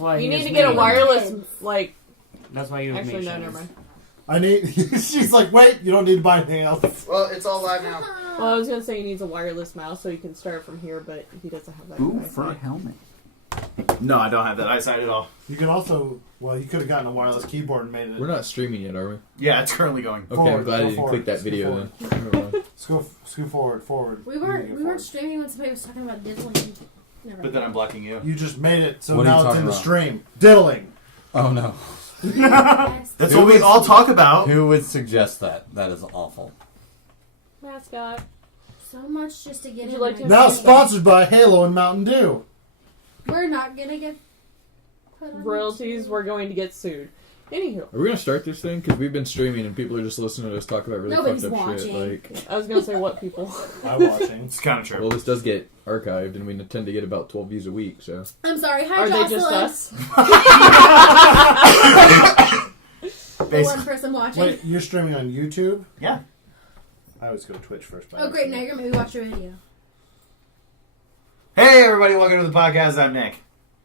why you he need is to get a me. wireless, like... That's why you have Actually, me. no, never mind. I need. She's like, wait, you don't need to buy anything else. Well, it's all live now. Well, I was going to say he needs a wireless mouse so he can start from here, but he doesn't have that. Ooh, device. for a helmet. No, I don't have that eyesight at all. You can also. Well, you could have gotten a wireless keyboard and made it. We're not streaming yet, are we? Yeah, it's currently going. Okay, Forward, I'm glad I go didn't forward. click that Scoot video forward. then. Never mind. Scoot forward. We You weren't can we get weren't forward. streaming when somebody was talking about diddling. Never But then I'm blocking you. You just made it, so What are you now it's talking in the about? stream. Diddling. Oh no. mind. That's what we all talk about. Who would suggest that? That is awful. Mascot. So much just to get Would you in like my to- Now face. sponsored by Halo and Mountain Dew. We're not gonna get put on Royalties, we're going to get sued. Anywho, Are we gonna start this thing? Because we've been streaming and people are just listening to us talk about really Nobody's fucked up watching. shit. Like, I was going to say what people. I'm watching. It's kind of true. well, this does get archived, and we tend to get about 12 views a week. So I'm sorry. Hi, Are they Jocelyn. just us? The one Basically. person watching. Wait, you're streaming on YouTube? Yeah. I always go to Twitch first. Oh, great. Now you're gonna maybe watch your video. Hey, everybody, welcome to the podcast. I'm Nick.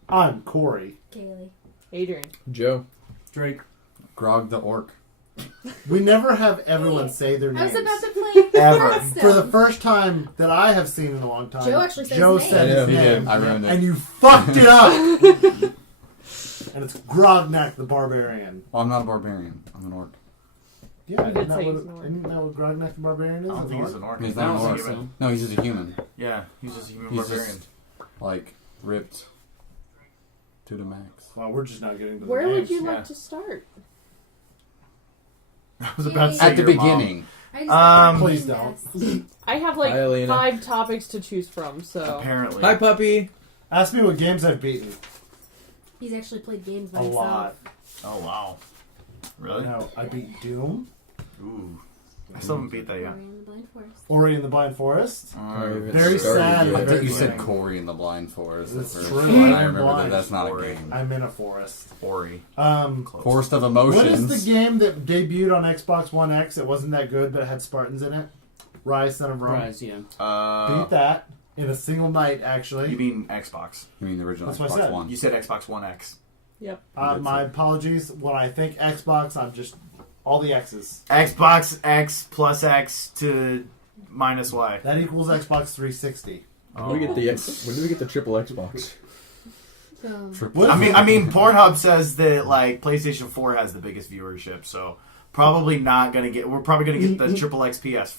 I'm Corey. Kaylee. Adrian. Joe, Drake. Grog the Orc. We never have everyone say their I names. was about to play Ever. Hearthstone. For the first time that I have seen in a long time, Joe actually said Joe his said name. his I know, he name, did. I ruined it. and you fucked it up. And it's Grognak the Barbarian. Well, I'm not a barbarian. I'm an orc. Yeah, You did isn't that say what, he's an orc. isn't that what Grognak the Barbarian is? I don't An think orc? he's an orc. He's I not don't an think orc. human. No, he's just a human. Yeah, he's just a human He's barbarian. just- Like, ripped to the max. Well, we're just not getting to the Where would names. you yeah. like to start? I was about to say At the your mom. beginning. I just got the Please game don't. best. I have like Hi, Elena. 5 topics to choose from, so... Apparently. hi puppy. Ask me what games I've beaten. He's actually played games by A himself. lot. Oh, wow. Really? No, I beat Doom, Ooh. I still haven't beat that yet. Ori and the Blind Forest. Ori and the Blind Forest. Very Started sad. yet. I think you Very said good. Corey in the Blind Forest. That's at first. true. And I'm I remember blind. that that's not Corey. a game. I'm in a forest. Ori. Close. Forest of What Emotions. is the game that debuted on Xbox One X? It wasn't that good, but it had Spartans in it. Rise, Son of Rome. Rise, yeah. Beat that in a single night, actually. You mean Xbox. You mean the original That's what I Xbox said. One? You said Xbox One X. Yep. My apologies. When I think Xbox, I'm just all the X's. Xbox X plus X to minus Y. That equals Xbox 360. When do we get the triple Xbox? What is I mean, Pornhub says that like PlayStation 4 has the biggest viewership, so probably not gonna get. We're probably gonna get the triple XPS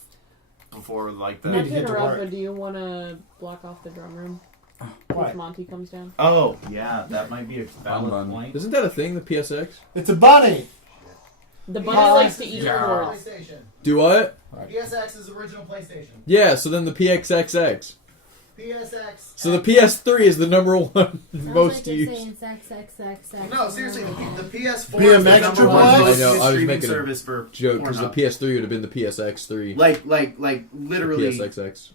before like Not Need the. to to get to interrupt, work. but do you want to block off the drum room? Why? If Monty comes down. Oh yeah, that might be a valid valid point. point. Isn't that a thing? The PSX? It's a bunny. The bunny likes to eat rewards. PlayStation. Do what? PSX is the original PlayStation. Yeah. So then the PXXX. PSX. So the PS3 is the number one Sounds most like they're used. saying sex, sex, sex, sex. No, seriously, the PS4 BMX is the number Triple one X? most I know, I was streaming making a service for Joke, because the Pornhub. PS3 would have been the PSX3. Like literally PSXX.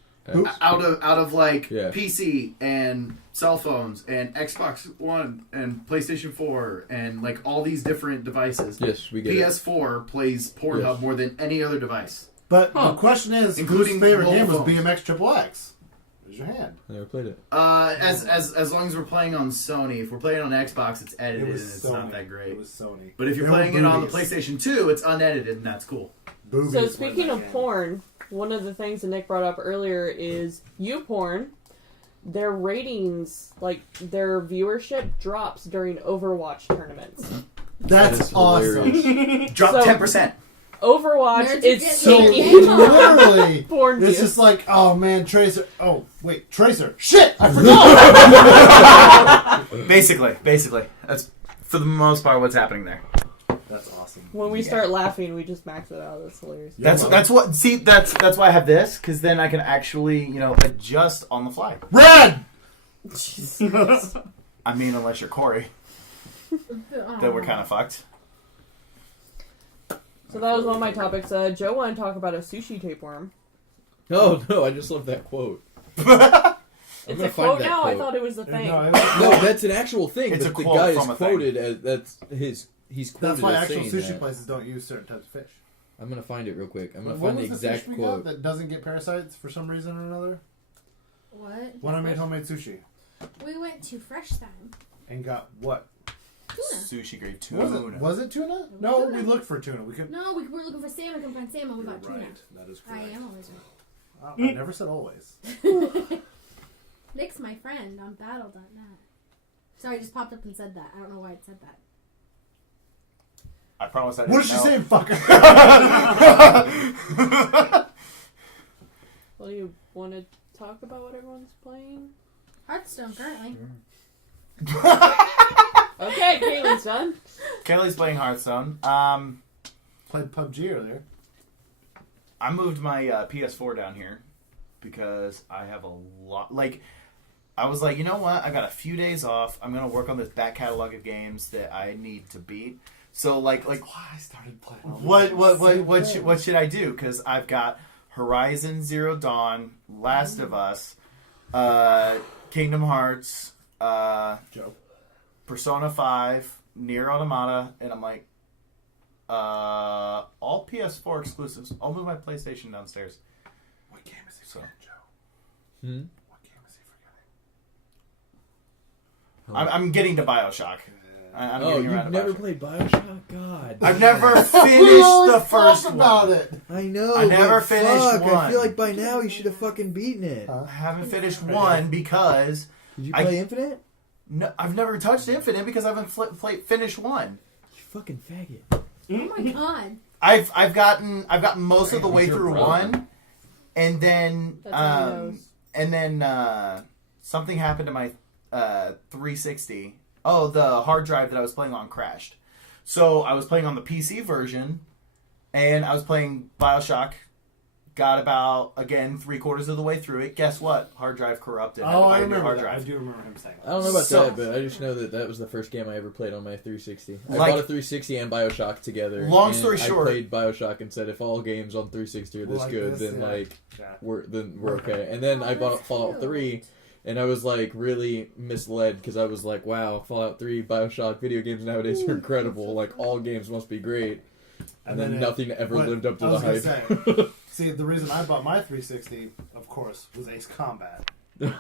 out of like Yeah. PC and cell phones and Xbox One and PlayStation 4 and like all these different devices. Yes, we get it. PS4 plays Pornhub Yes. more than any other device. But the question is, Including whose favorite mobile game was phones. BMX Triple X? Raise your hand. I never played it. As long as we're playing on Sony, if we're playing on Xbox, it's edited It and was it's Sony. not that great. It was Sony. But if you're There were playing it on the boobies. PlayStation 2, it's unedited and that's cool. Boobies So were speaking that of game. porn, one of the things that Nick brought up earlier is YouPorn. Their ratings, like their viewership, drops during Overwatch tournaments. That's That is awesome. hilarious. Drop So- 10%. Overwatch Nerds is get So Yeah, taking yeah. literally, porn it's views. just like, oh man, Tracer. Oh wait, Tracer. Shit, I forgot. Basically, that's for the most part what's happening there. That's awesome. When we start laughing, we just max it out. That's hilarious. That's what. See, that's why I have this, because then I can actually adjust on the fly. Red. I mean, unless you're Corey, then we're kind of fucked. So that was one of my topics. Joe wanted to talk about a sushi tapeworm. Oh, no, I just love that quote. It's gonna a find quote that now. I quote. thought it was a thing. No, No, that's an actual thing. It's but a the quote guy from is a thing. quoted as he's quoted that's why as actual saying sushi that. places don't use certain types of fish. I'm gonna find it real quick. I'm gonna What find the was the fish exact we quote. got that doesn't get parasites for some reason or another? What? When I made homemade sushi, We went to Fresh Time. and got what? Tuna. Sushi grade tuna. Was it tuna? It was No, tuna. we looked for tuna. We couldn't. No, we were looking for salmon. Couldn't find salmon. We You're got tuna. right. That is I correct. am always I never said always. right. Nick's my friend on battle.net. Sorry, I just popped up and said that. I don't know why it said that. I promise I didn't What is she know. saying, fucker? Well, do you want to talk about what everyone's playing? Hearthstone currently. Okay, Kaylee's done. Kelly's playing Hearthstone. Played PUBG earlier. I moved my PS4 down here because I have a lot. Like, I was like, you know what? I got a few days off. I'm gonna work on this back catalog of games that I need to beat. So, like, Why I started playing. all what these should I do? Because I've got Horizon Zero Dawn, Last of Us, Kingdom Hearts, Joe. Persona 5, Nier Automata, and I'm like, all PS4 exclusives. I'll move my PlayStation downstairs. What game is he So. forgetting, Joe? Hmm? What game is he forgetting? I'm getting to Bioshock. I'm Oh, getting you've around to never Bioshock. played Bioshock? God. I've never We finished always the first talk one. about it. I know. I never but finished fuck, I one. feel like by now you should have fucking beaten it. Huh? I haven't finished one because Did you play Infinite? no, I've never touched Infinite because I haven't finished one. You fucking faggot. Oh my god. I've gotten most of the way Your through brother. one, and then That's how he knows. something happened to my 360. Oh, the hard drive that I was playing on crashed. So I was playing on the PC version, and I was playing Bioshock. Got about, again, 3/4 of the way through it. Guess what? Hard drive corrupted. Had to Oh, buy I a new remember hard that. drive. I do remember him saying I that. don't know about So- that, but I just know that was the first game I ever played on my 360. I Like- bought a 360 and Bioshock together. Long and story short- I played Bioshock and said if all games on 360 are this Like good, this, then yeah. like Yeah. we're okay. And then Oh, I bought that's Fallout cute. 3, and I was like really misled because I was like, wow, Fallout 3, Bioshock video games nowadays are incredible. Like all games must be great. And then nothing ever but lived up to I the was hype. gonna See, the reason I bought my 360, of course, was Ace Combat.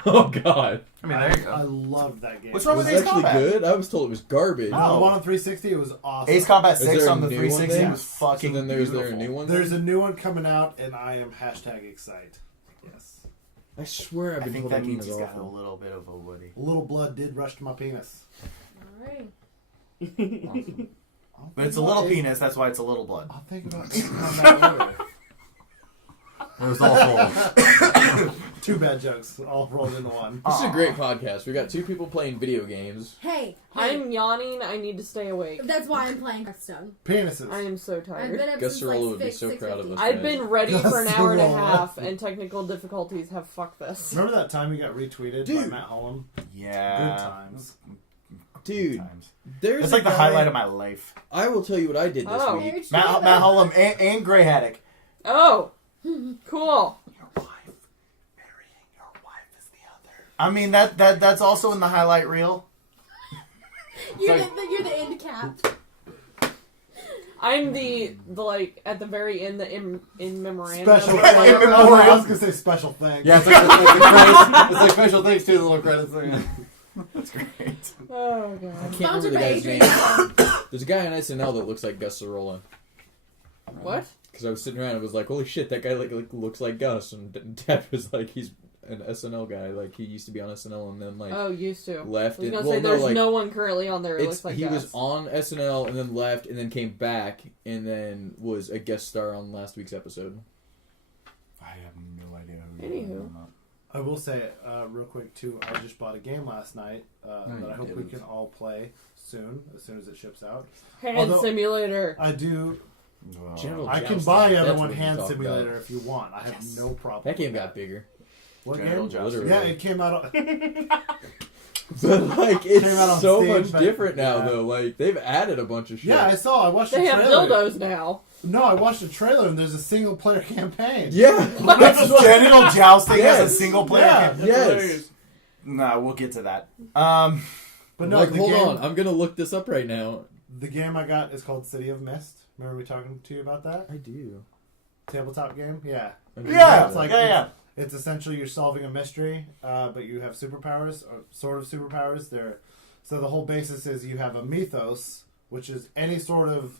Oh god, I mean, there you I go. loved that game. What's it wrong was with Ace actually Combat? good. I was told it was garbage. No, the one on 360, it was awesome. Ace Combat Is 6 there a on the new one 360 then? was fucking So then there's beautiful. there a new one? There's then? a new one coming out, and I am #excited. Yes. I swear I've I been think told that that game means is he's got a awful. little bit of a Woody. A little blood did rush to my penis. Alright. But it's a little penis, that's why it's a little blood. I'll think about Ace Combat later. It was awful. Two bad jokes all rolled into one. This is a great podcast. We got two people playing video games. Hey. I'm yawning. I need to stay awake. That's why I'm playing Hearthstone. Penises. I am so I've tired. been up Gus since Cirola like would be so proud of 6:50. us. I've been ready for an That's hour and a the half, one. and technical difficulties have fucked this. Remember that time you got retweeted by Dude. Matt Hullum? Yeah. Good times. Dude, Times. there's It's a like the guy- highlight of my life. I will tell you what I did this Oh. week. Matt Hullum and Grey Haddock. Oh, cool. Your wife. Marrying your wife is the other. I mean, that's also in the highlight reel. You're like- the end cap. I'm the like at the very end, the in memorandum. Special Like, thanks. I was going to say special thanks. Yeah, it's like, it's like special thanks to the little credits thing. That's great. Oh I god. can't remember the guy's name. There's a guy on SNL that looks like Gus Cirola. What? Because I was sitting around and was like, holy shit, that guy like looks like Gus. And Dad was like, he's an SNL guy. Like, he used to be on SNL and then, like, Oh, used to. left. I was and, gonna well, say no, there's like, no one currently on there. It looks like he Gus. was on SNL and then left and then came back and then was a guest star on last week's episode. I have no idea who Anywho. you're talking about. I will say, real quick, too, I just bought a game last night that I hope we didn't. can all play soon as it ships out. Hand Although- simulator. I do. General I can Jousting, buy that's everyone what you Hand talk Simulator about. if you want. I have no problem. That game with got bigger. What General game? Jousting. Yeah, it came out. But, like, it's Came out on so stage much back- different now, yeah. though. Like, they've added a bunch of shit. Yeah, I saw. I watched They the have trailer. dildos now. No, I watched the trailer and there's a single player campaign. Yeah. Genital jousting Yes. as a single player. Yeah. campaign. Yes. No, we'll get to that. But no, like, the hold game, on. I'm going to look this up right now. The game I got is called City of Mist. Remember we talking to you about that? I do. Tabletop game? Yeah. Yeah, It's like- yeah. It's essentially you're solving a mystery, but you have superpowers, or sort of superpowers. They're So the whole basis is you have a mythos, which is any sort of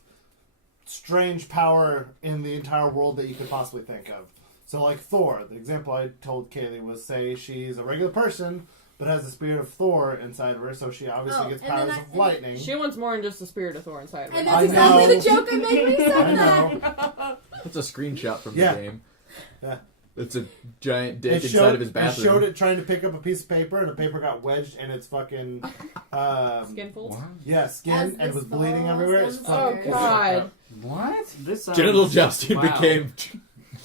strange power in the entire world that you could possibly think of. So like Thor, the example I told Kaylee was, say she's a regular person, but has the spirit of Thor inside of her, so she obviously gets powers of lightning. She wants more than just the spirit of Thor inside of her. And that's exactly the joke I made when you said I that. know. That's a screenshot from Yeah. the game. Yeah. It's a giant dick It inside showed, of his it bathroom. showed it trying to pick up a piece of paper, and the paper got wedged in its fucking Skin folds? yeah, skin, and was bleeding everywhere. It's Oh, fucking God. What? This sounds, Genital jousting wow. became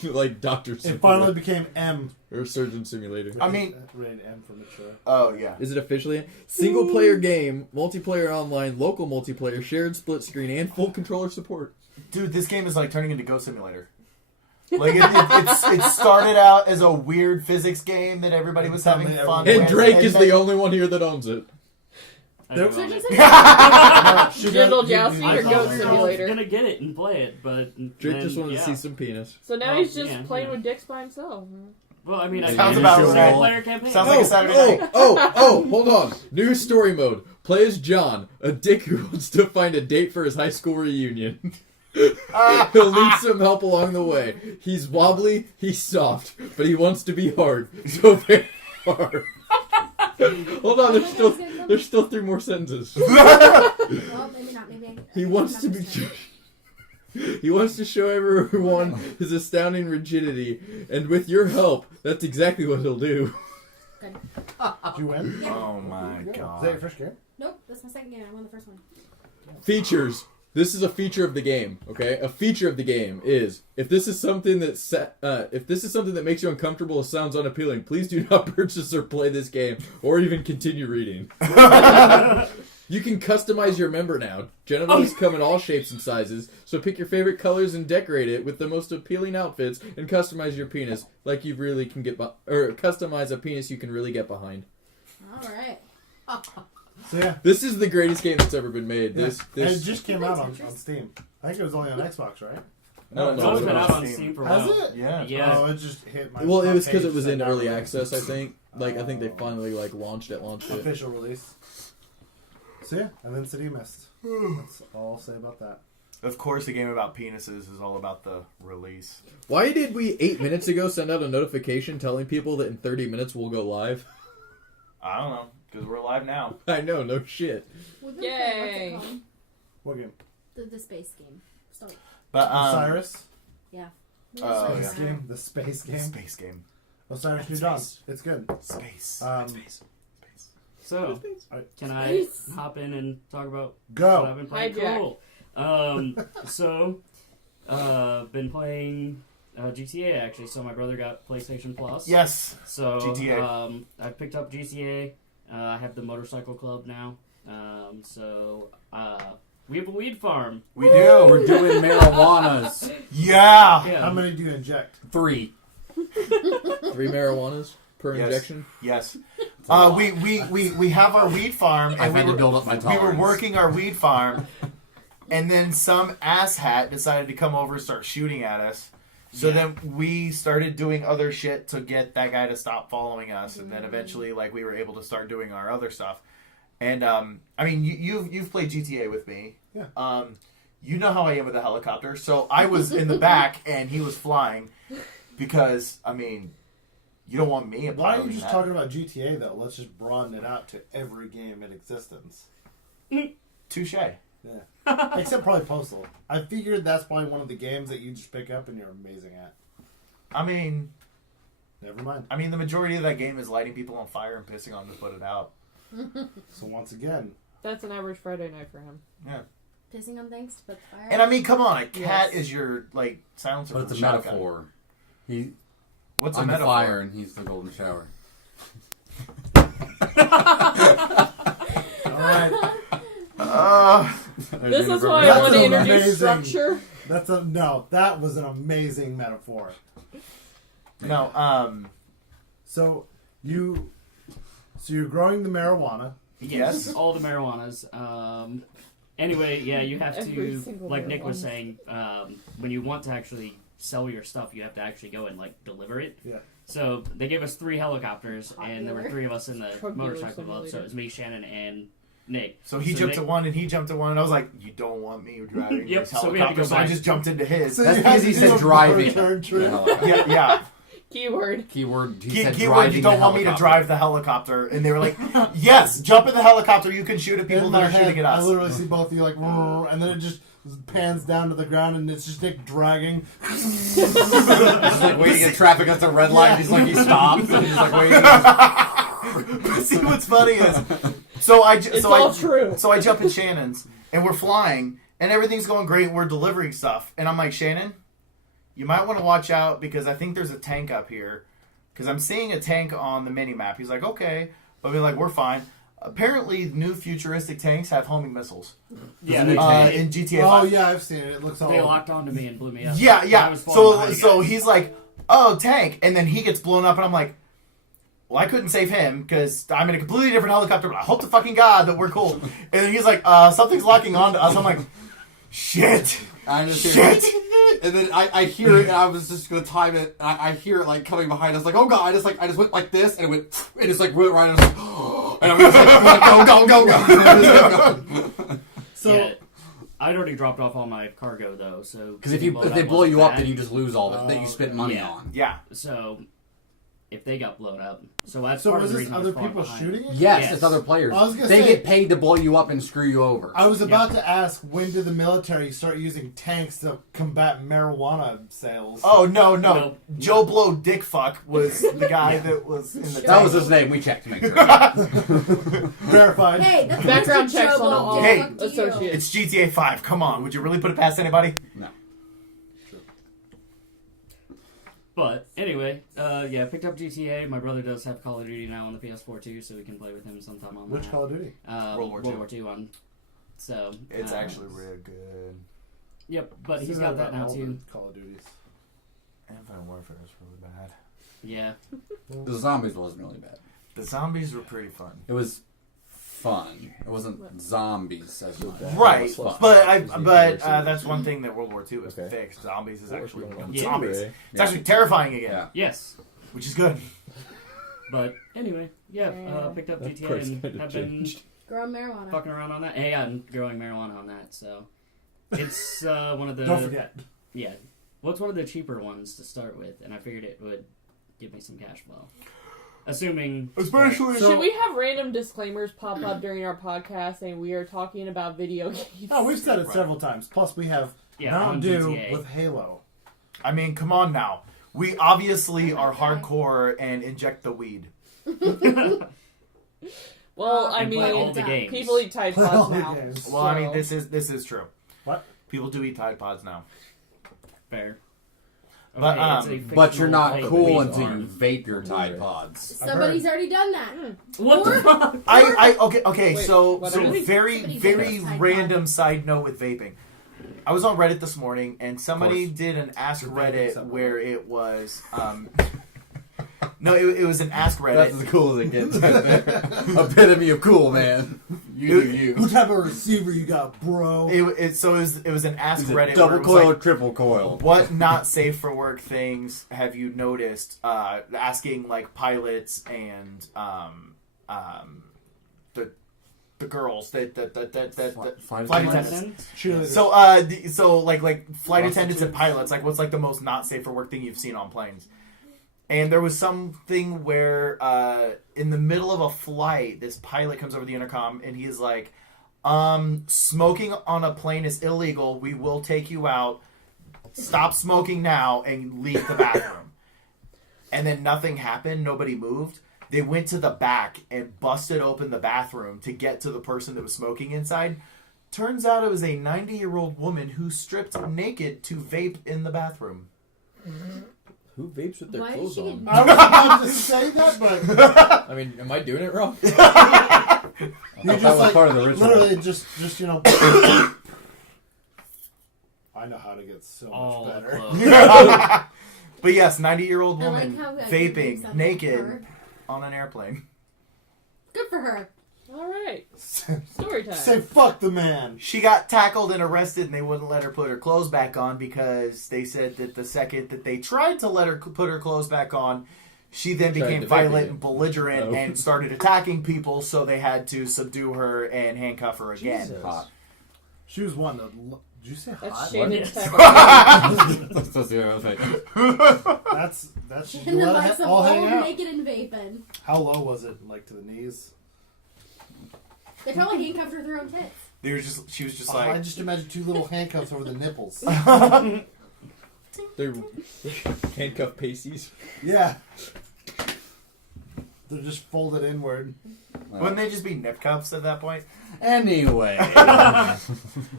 like Doctor It Simulator. finally became M. Or Surgeon Simulator. I mean- rated M for mature. Oh yeah. Is it officially single player game, multiplayer online, local multiplayer, shared split screen, and full controller support? Dude, this game is like turning into Go Simulator. Like it started out as a weird physics game that everybody was having fun And with. Drake is then- the only one here that owns it. I don't There- know. Genital jousting I or thought Goat we were Simulator? gonna get it and play it, but Drake then, just wanted yeah. to see some penis. So now Oh, he's just yeah, playing yeah. with dicks by himself. Well, I mean, I Sounds mean, about it's a right. single-player campaign. Sounds like a Saturday night. Hold on. New story mode. Play as John, a dick who wants to find a date for his high school reunion. He'll need some help along the way. He's wobbly, he's soft, but he wants to be hard. So very hard. Hold on, there's still 3 more sentences. Well, maybe not. Maybe He wants to be. He wants to show everyone his astounding rigidity, and with your help, that's exactly what he'll do. Good. Did you win? Oh my Is that your god. first game? Nope, that's my second game. I won the first one. Features. This is a feature of the game. Okay, a feature of the game is if this is something that makes you uncomfortable or sounds unappealing, please do not purchase or play this game, or even continue reading. You can customize your member now. Genitals come in all shapes and sizes, so pick your favorite colors and decorate it with the most appealing outfits, and customize your penis like you really can get, or customize a penis you can really get behind. All right. So yeah. This is the greatest game that's ever been made. And This it just came out on Steam. I think it was only on Xbox, right? No, It's no, always no, been no. out on Steam for a while. Has it? Yeah. Yeah. Oh, it just hit my. Well, it front was because page it was said in not early released. access, I think. Like, I think they finally, like, launched it. Official release. So yeah, and then City Mist. That's all I'll say about that. Of course, a game about penises is all about the release. Why did we, 8 minutes ago, send out a notification telling people that in 30 minutes we'll go live? I don't know, because we're live now. I know, no shit. We've been playing, Yay. what's it called? What game? The space game. So, But Osiris. yeah. Oh, Space yeah. game. The space game. Space game. Osiris New Dawn. It's good. Space. Space. So, can I Space. hop in and talk about what Go. I've been playing? Hijack. Cool. Been playing GTA actually. So my brother got PlayStation Plus. Yes. So GTA. I picked up GTA. I have the motorcycle club now. We have a weed farm. We do. We're doing marijuanas. Yeah. Yeah. How many do you inject? 3. 3 marijuanas per Yes. injection? Yes. We have our weed farm, and I've had we to were, build up my we tolerance. were working our weed farm, and then some asshat decided to come over and start shooting at us. So then we started doing other shit to get that guy to stop following us, and then eventually, like, we were able to start doing our other stuff. And I mean, you've played GTA with me. Yeah. You know how I am with a helicopter. So I was in the back, and he was flying, because I mean, you don't want me. Why are you piloting just that. talking about GTA though? Let's just broaden it out to every game in existence. Touche. Yeah. Except probably Postal. I figured that's probably one of the games that you just pick up and you're amazing at. I mean, Never mind. the majority of that game is lighting people on fire and pissing on them to put it out. So once again, That's an average Friday night for him. Yeah. Pissing on things to put fire. And I mean, come on, a cat Yes. is your like silencer. But for it's a the shotgun. metaphor. He What's a I'm the metaphor? fire and he's the golden shower. alright. This is why I That's want to an introduce amazing- structure. That was an amazing metaphor. No, So you're growing the marijuana. yes. All the marijuanas. Anyway, yeah, you have Every to, single like Nick was marijuana. saying, when you want to actually sell your stuff, you have to actually go and like deliver it. Yeah. So they gave us 3 helicopters, and there were Popular. 3 of us in the Drug dealer motorcycle club. So simulator. it was me, Shannon, and Nick. So he jumped Nick, to one, and he jumped to one, and I was like, "You don't want me driving Yep, this so we had to helicopter." go So I back. just jumped into his. So That's you had because to he do said a driving. return trip. Yeah. Keyword. Keyword. He Keyword, said you driving don't the want me to helicopter. drive the helicopter, and they were like, "Yes, jump in the helicopter. You can shoot at people In that my are shooting head, at I us." literally see both of you like, and then it just pans down to the ground, and it's just Nick dragging. Just like waiting at traffic at the red light. Yeah. He's like he stops and he's like waiting. But see what's funny is, so I It's all true. So I jump in Shannon's, and we're flying, and everything's going great. We're delivering stuff, and I'm like, Shannon, you might want to watch out because I think there's a tank up here. Because I'm seeing a tank on the mini map. He's like, okay, but we're like, we're fine. Apparently, new futuristic tanks have homing missiles. Yeah, In GTA 5. Oh yeah, I've seen it. It looks all. they locked onto me and blew me up. Yeah, I yeah. was falling So, behind you so guys. he's like, "Oh, tank," and then he gets blown up, and I'm like, "Well, I couldn't save him because I'm in a completely different helicopter. But I hope to fucking God that we're cool." And then he's like, "Something's locking onto us." I'm like, "Shit, I just shit." And then I hear it, and I was just gonna time it. And I hear it like coming behind us, like, oh god! I just went like this, and it went, and it's like went right. And I was like, oh, and I was like, go. So Yeah, I'd already dropped off all my cargo though, so Because if getting blown they up blow you wasn't up, bad. then you just lose all that you spent money Yeah. on. Yeah. So if they got blown up, so that's So part was of the this reason I other was falling people behind. shooting it? Yes, Yes. it's other players. I was gonna They say- get paid to blow you up and screw you over. I was about to ask, when did the military start using tanks to combat marijuana sales? Oh no. No. Joe Blow Dick Fuck was the guy that was in the That tank. was his name. We checked to make sure. Verified. Hey, that's Background Mr. checks on Joe all Hey. Fuck you. associates. It's GTA 5. Come on, would you really put it past anybody? No. But anyway, yeah, I picked up GTA. My brother does have Call of Duty now on the PS4 too, so we can play with him sometime on Which that. Call of Duty? World War II. War II one. So It's actually real good. Yep, but he's These got are that the now older too. Call of Duties. Infinite Warfare is really bad. Yeah, The zombies wasn't really bad. The zombies were pretty fun. It was fun. It wasn't zombies as much. Right, It was fun. but that's one thing that World War II has Okay. fixed. Zombies is actually Yeah. zombies. Right. It's actually terrifying again, Yeah. yes. which is good. But anyway, yeah, picked up That GTA part's and kinda have been changed. Growing marijuana. fucking around on that. Hey, I'm growing marijuana on that, so it's one of the Don't forget. yeah. Well, it's one of the cheaper ones to start with, and I figured it would give me some cash flow. Assuming Especially Should we have random disclaimers pop up during our podcast saying we are talking about video games? Oh, we've said it several times. Plus, we have Yeah, Mountain on Dew GTA. with Halo. I mean, come on now. We obviously are hardcore and inject the weed. Well, I And play all mean, the games. people eat Tide Play all Pods the now. games. Well, I mean, so- this is true. What? People do eat Tide Pods now. Fair. But, it's a But you're not fictional cool fake until you farm. vape your Tide Pods. Somebody's already done that. What the fuck? Okay. Wait, so what so are we- very Somebody very did Tide random Pods. side note with vaping. I was on Reddit this morning and somebody course. did an Ask You're vaping Reddit something. where it was no, it was an Ask That's Reddit. as cool as it gets. Right there. Epitome of cool, man. You do you. What type of receiver you got, bro? It was an Ask Is it Reddit. double where it was coil like, or triple coil? what not safe for work things have you noticed? Asking like pilots and the girls the Flight flight attendants? attendants. Cheerleaders. So like flight attendants and pilots, like what's like the most not safe for work thing you've seen on planes? And there was something where in the middle of a flight, this pilot comes over the intercom and he's like, smoking on a plane is illegal. We will take you out. Stop smoking now and leave the bathroom. And then nothing happened. Nobody moved. They went to the back and busted open the bathroom to get to the person that was smoking inside. Turns out it was a 90-year-old woman who stripped naked to vape in the bathroom. Who vapes with their Why did clothes she on? get- I was about to say that, but I mean, am I doing it wrong? you I thought just that was like part of the ritual. literally just you know. I know how to get so All much better. close. But yes, 90-year-old I like woman how I can vaping bring something naked for her. on an airplane. Good for her. All right, story time. Say fuck the man. She got tackled and arrested, and they wouldn't let her put her clothes back on because they said that the second that they tried to let her put her clothes back on, She then Tried became to violent vape and belligerent Oh. and started attacking people, so they had to subdue her and handcuff her again. Jesus. Hot. She was one that. Did you say That's hot? Shannon's Yes. tech. That's the other thing. That's And you then let like it some all old hang out. naked and vaping. How low was it? Like to the knees? They probably handcuffed her with her own tits. She was just I like, just imagine two little handcuffs over the nipples. They're handcuff pasties. Yeah. They're just folded inward. wouldn't they just be nip cups at that point? Anyway.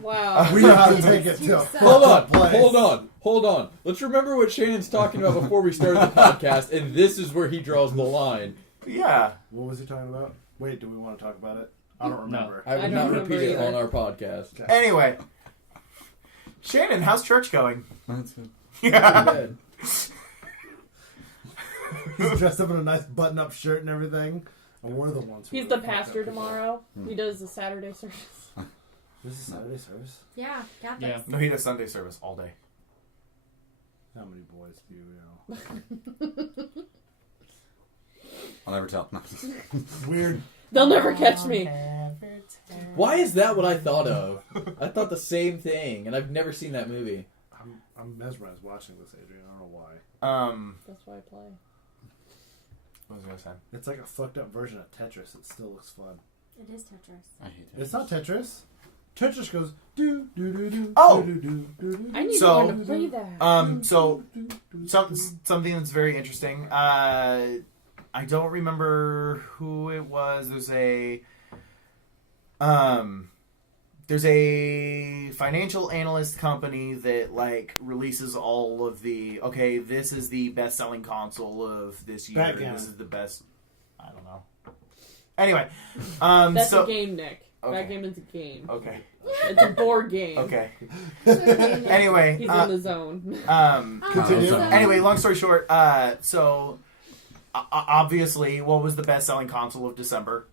Wow. We know how to take it You're to. so- Hold on. Let's remember what Shannon's talking about before we started the podcast, and this is where he draws the line. Yeah. What was he talking about? Wait, do we want to talk about it? I don't remember. I I would don't not remember repeat it either. on our podcast. Anyway. Shannon, how's church going? That's it. Yeah. Bad. He's dressed up in a nice button-up shirt and everything. And we're the ones who He's are the fucked pastor up people. tomorrow. He does the Saturday service. This is Saturday service. Yeah, got Yeah. this. No, he does Sunday service all day. How many boys do you know? I'll never tell. No. Weird. They'll never catch me. Why is that what I thought of? I thought the same thing, and I've never seen that movie. I'm mesmerized watching this, Adrian. I don't know why. That's why I play. What was I gonna say? It's like a fucked up version of Tetris. It still looks fun. It is Tetris. I hate it. It's not Tetris. Tetris goes do do do do. Oh! do do do do. I need So- someone to play that. So something that's very interesting. I don't remember who it was. There's a financial analyst company that like releases all of the this is the best selling console of this year. Backgammon. This is the best. I don't know. Anyway, That's so a game, Nick. Okay. Backgammon's a game. okay, It's a board game. okay. It's okay, Nick. Anyway, He's in the zone. Continue. so- Anyway, long story short, so obviously, what was the best-selling console of December?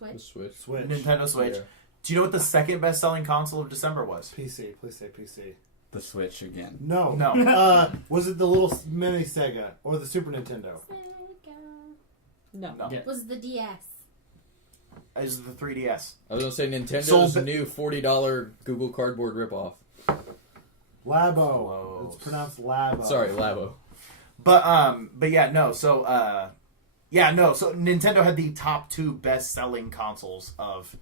The Switch. Switch. Switch. Nintendo Switch. Yeah. Do you know what the second best-selling console of December was? PC. Please say PC. The Switch again. No. No. Was it the little mini Sega or the Super Nintendo? Sega. No. No. Yeah. Was the DS. It was the 3DS. I was gonna say Nintendo's Sold- new $40 Google Cardboard ripoff. Labo. Close. It's pronounced Labo. Sorry, Labo. But yeah, no. So So Nintendo had the top 2 best-selling consoles of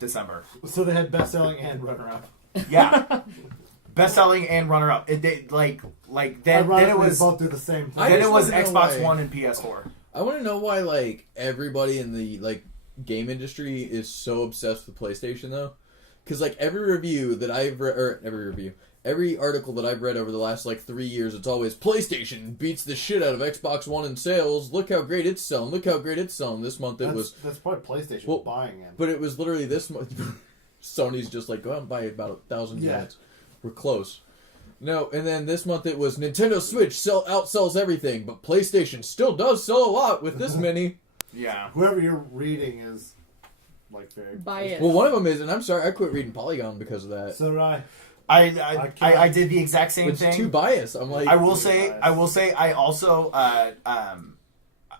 December. So they had best selling and runner up. Yeah. Best-selling and runner-up. Then it was both do the same thing. I then it just was wanna know Xbox why. One and PS4. I want to know why like everybody in the like game industry is so obsessed with PlayStation though, because like every review that I've read, or every article that I've read over the last like 3 years, it's always PlayStation beats the shit out of Xbox One in sales. Look how great it's selling. Look how great it's selling. This month it was, That's probably PlayStation Well, buying it. but it was literally this month. Sony's just like go out and buy about 1,000 Yeah. units. We're close. No, and then this month it was Nintendo Switch outsells everything, but PlayStation still does sell a lot with this many. Yeah. Whoever you're reading is like very Biased. Well, one of them is, and I'm sorry, I quit reading Polygon because of that. So did I. I did the exact same It's thing. too biased. I'm like, I will say I also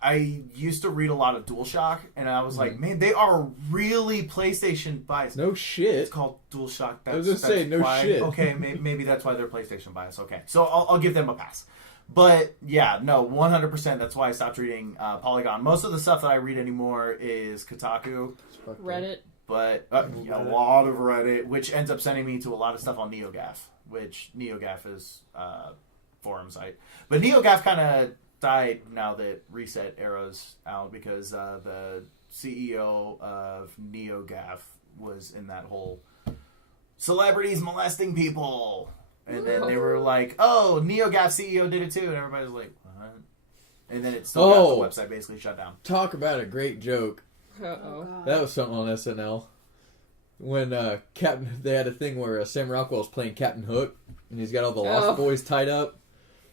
I used to read a lot of DualShock, and I was like, man, they are really PlayStation biased. no shit. It's called DualShock. I was gonna say, that's no why, shit. Okay, maybe that's why they're PlayStation biased. Okay, so I'll give them a pass. But yeah, no, 100%. That's why I stopped reading Polygon. Most of the stuff that I read anymore is Kotaku, Reddit. but a lot of Reddit, which ends up sending me to a lot of stuff on NeoGAF, which NeoGAF is a forum site. But NeoGAF kind of died now that Reset Arrow's out because the CEO of NeoGAF was in that whole celebrities molesting people. And then they were like, oh, NeoGAF CEO did it too. And everybody was like, what? And then it still got the website basically shut down. Talk about a great joke. Uh-oh. God. That was something on SNL. When they had a thing where Sam Rockwell's playing Captain Hook, and he's got all the Lost Boys tied up.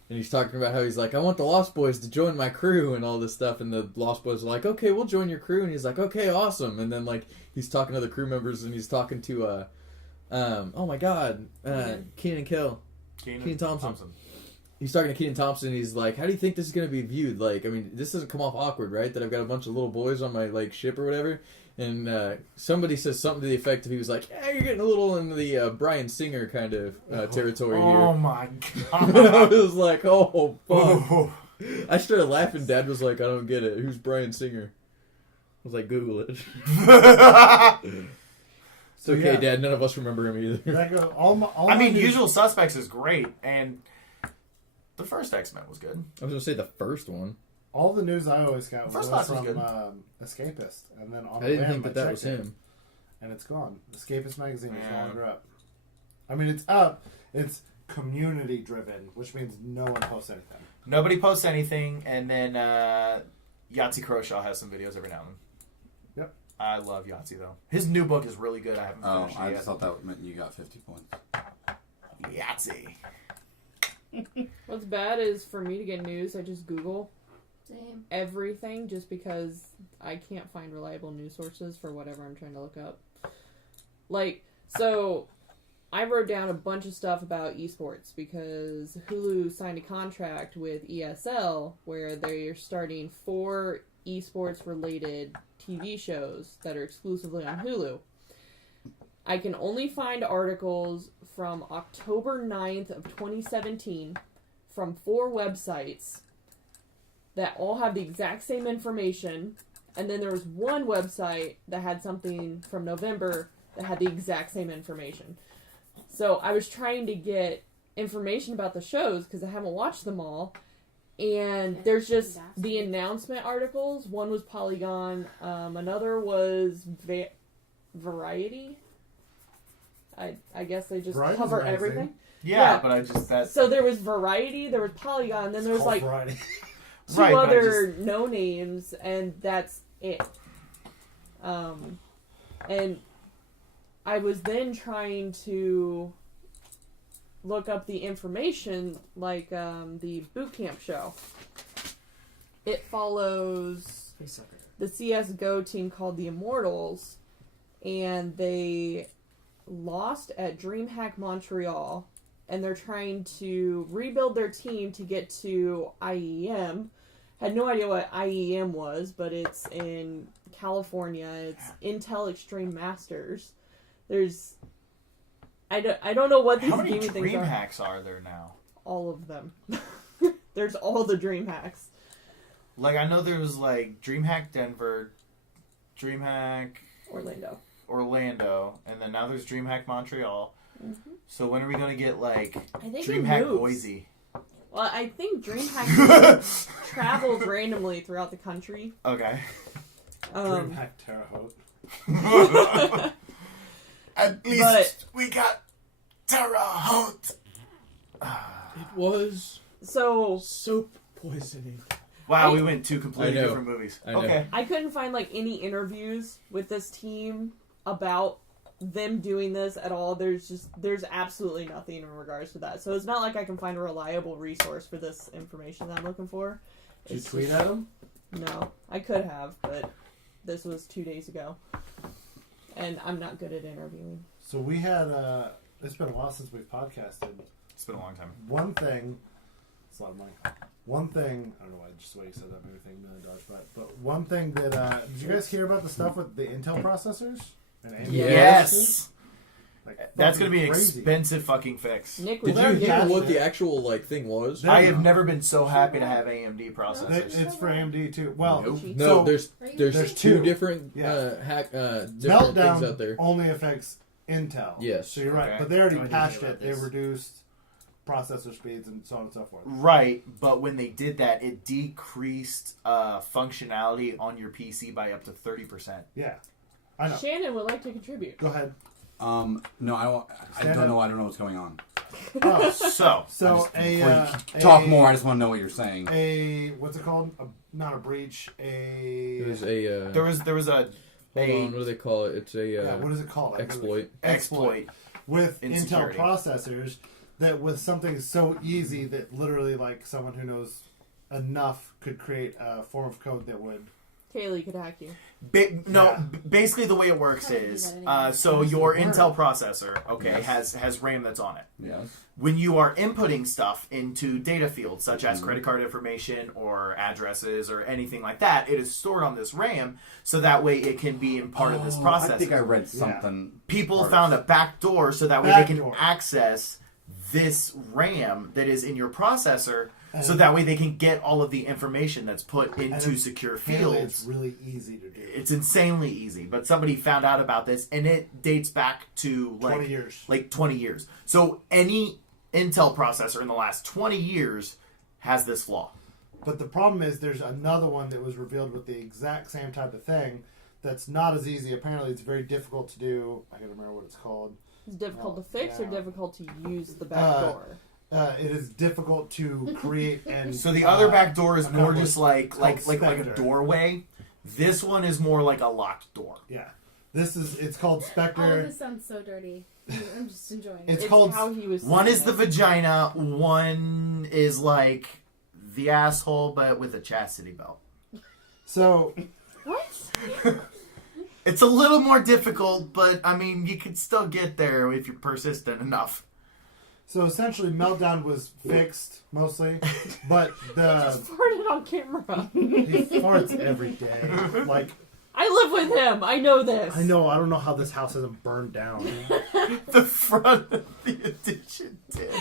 And he's talking about how he's like, I want the Lost Boys to join my crew and all this stuff. And the Lost Boys are like, okay, we'll join your crew. And he's like, okay, awesome. And then like he's talking to the crew members, and he's talking to oh my god, Keenan and Kel. Keenan Thompson. he's talking to Keaton Thompson. He's like, "How do you think this is gonna be viewed? Like, I mean, this doesn't come off awkward, right? That I've got a bunch of little boys on my like ship or whatever." And somebody says something to the effect of, he was like, "Yeah, you're getting a little into the Bryan Singer kind of territory here." Oh my And I god. was like, "Oh fuck!" Ooh. I started laughing. Dad was like, "I don't get it. Who's Bryan Singer?" I was like, "Google it." It's So, okay, yeah. Dad. None of us remember him either. That go, all I my mean, news- Usual Suspects is great, and the first X-Men was good. I was gonna say the first one. all the news I always got was First Class was from good. Escapist, and then on I didn't Wham, think that I was checked it, him. and it's gone. Escapist magazine is no Yeah. longer up. I mean, it's up. It's community driven, which means no one posts anything. Nobody posts anything, and then Yahtzee Croshaw has some videos every now and then. Yep. I love Yahtzee, though. His new book is really good. I haven't Oh, finished I it just yet. thought that meant you got 50 points. Yahtzee. What's bad is for me to get news, I just Google Same. everything just because I can't find reliable news sources for whatever I'm trying to look up. Like, so I wrote down a bunch of stuff about esports because Hulu signed a contract with ESL where they're starting 4 esports related TV shows that are exclusively on Hulu. I can only find articles from October 9th of 2017 from 4 websites that all have the exact same information, and then there was one website that had something from November that had the exact same information. So I was trying to get information about the shows because I haven't watched them all, and there's just the announcement articles. One was Polygon, another was Variety. I guess they just Variety's cover a magazine. everything. Yeah, Yeah. but I just... That, So there was Variety, there was Polygon, then there was Called like Variety. 2 Right, but I other no names, and that's it. And I was then trying to look up the information, like the boot camp show. It follows the CS:GO team called the Immortals, and they lost at DreamHack Montreal, and they're trying to rebuild their team to get to IEM. Had no idea what IEM was, but it's in California. It's Intel Extreme Masters. There's... I don't know what these how many gaming things dream are. hacks are there now? All of them. There's all the dream hacks. Like, I know there was, like, DreamHack Denver, DreamHack Orlando, and then now there's DreamHack Montreal. Mm-hmm. So when are we going to get, like, I think DreamHack it moves. Boise? Well, I think DreamHack travels randomly throughout the country. Okay. DreamHack Terre Haute. At least But- we got Terre Haute. It was So soap poisoning. Wow, we went 2 completely I know. different movies. I know. Okay. I couldn't find like any interviews with this team about them doing this at all. There's absolutely nothing in regards to that. So it's not like I can find a reliable resource for this information that I'm looking for. Did you It's tweet just- at him? No, I could have, but this was 2 days ago, and I'm not good at interviewing. So we had. It's been a while since we've podcasted. It's been a long time. One thing. It's a lot of money. One thing. I don't know why. Just the way you said that made me think $1,000,000. But one thing that. Did you guys hear about the stuff with the Intel processors? And AMD Yes. Like, That's going to be an crazy. expensive fucking fix. Nick, was Did there you hear Yeah. what the actual like thing was? They're- I have never been so happy to have AMD They- processors. It's for AMD too. Well, No, so there's There's two two. different Yeah. different things Meltdown out there. only affects Intel. Yes. So you're right, Okay. but they already I didn't patched hear it. about They this. reduced processor speeds and so on and so forth. Right, but when they did that, it decreased functionality on your PC by up to 30%. Yeah, I know. Shannon would like to contribute. Go ahead. No, I Stand don't up. know. I don't know what's going on. Oh, So, so Talk more. I just want to know what you're saying. A what's it called? Not a breach. There's a there was a hold on, what do they call it? It's a Yeah, what is it called? exploit. exploit. with Intel Insecurity. processors that with something so easy that literally like someone who knows enough could create a form of code that would Kaylee could hack you. Basically the way it works I don't do is, that anymore. so your Intel processor, Yes. has RAM that's on it. Yes. When you are inputting stuff into data fields, such as credit card information or addresses or anything like that, it is stored on this RAM, so that way it can be in part of this process. I think I read something. People found a back door so that way they can access this RAM that is in your processor, so that way they can get all of the information that's put into secure Apparently fields. It's really easy to do. It's insanely easy, but somebody found out about this, and it dates back to 20 years. Like 20 years. So any Intel processor in the last 20 years has this flaw. But the problem is there's another one that was revealed with the exact same type of thing that's not as easy. Apparently it's very difficult to do. I can't remember what it's called. It's difficult to fix or yeah. difficult to use the back door? It is difficult to create and... So the other back door is more accomplish. just like a Spectre. doorway. This one is more like a locked door. Yeah. It's called All of Spectre. this sounds so dirty. I'm just enjoying it. It's It's called... how he was. One saying is the it. vagina, one is like the asshole, but with a chastity belt. So, What? It's a little more difficult, but I mean, you can still get there if you're persistent enough. so essentially Meltdown was fixed, mostly. But the... Farted on camera. He farts every day. Like, I live with him. I know this. I know, I don't know how this house hasn't burned down. The front of the addition did.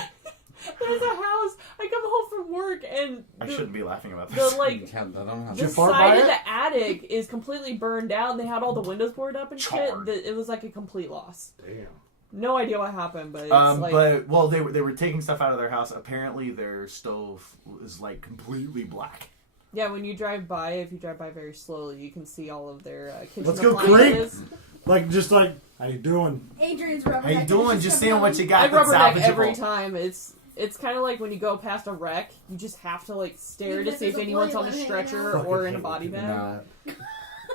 There's a house. I come home from work and I shouldn't be laughing about the this. like I don't know. the you fart side by of it? the attic is completely burned down. They had all the windows boarded up and shit. Charred. It was like a complete loss. Damn. No idea what happened, but it's like But they were taking stuff out of their house. Apparently, their stove is like completely black. yeah. When you drive by, if you drive by very slowly, you can see all of their kitchen Let's go appliances. Like, just like, how you doing? Adrian's rubber. How you doing? Just seeing what you got. I that's rubberneck salvageable. every time. It's kind of like when you go past a wreck, you just have to like stare Even to if see if there's a anyone's boy on a hanging stretcher out. or in a body bag. Nah.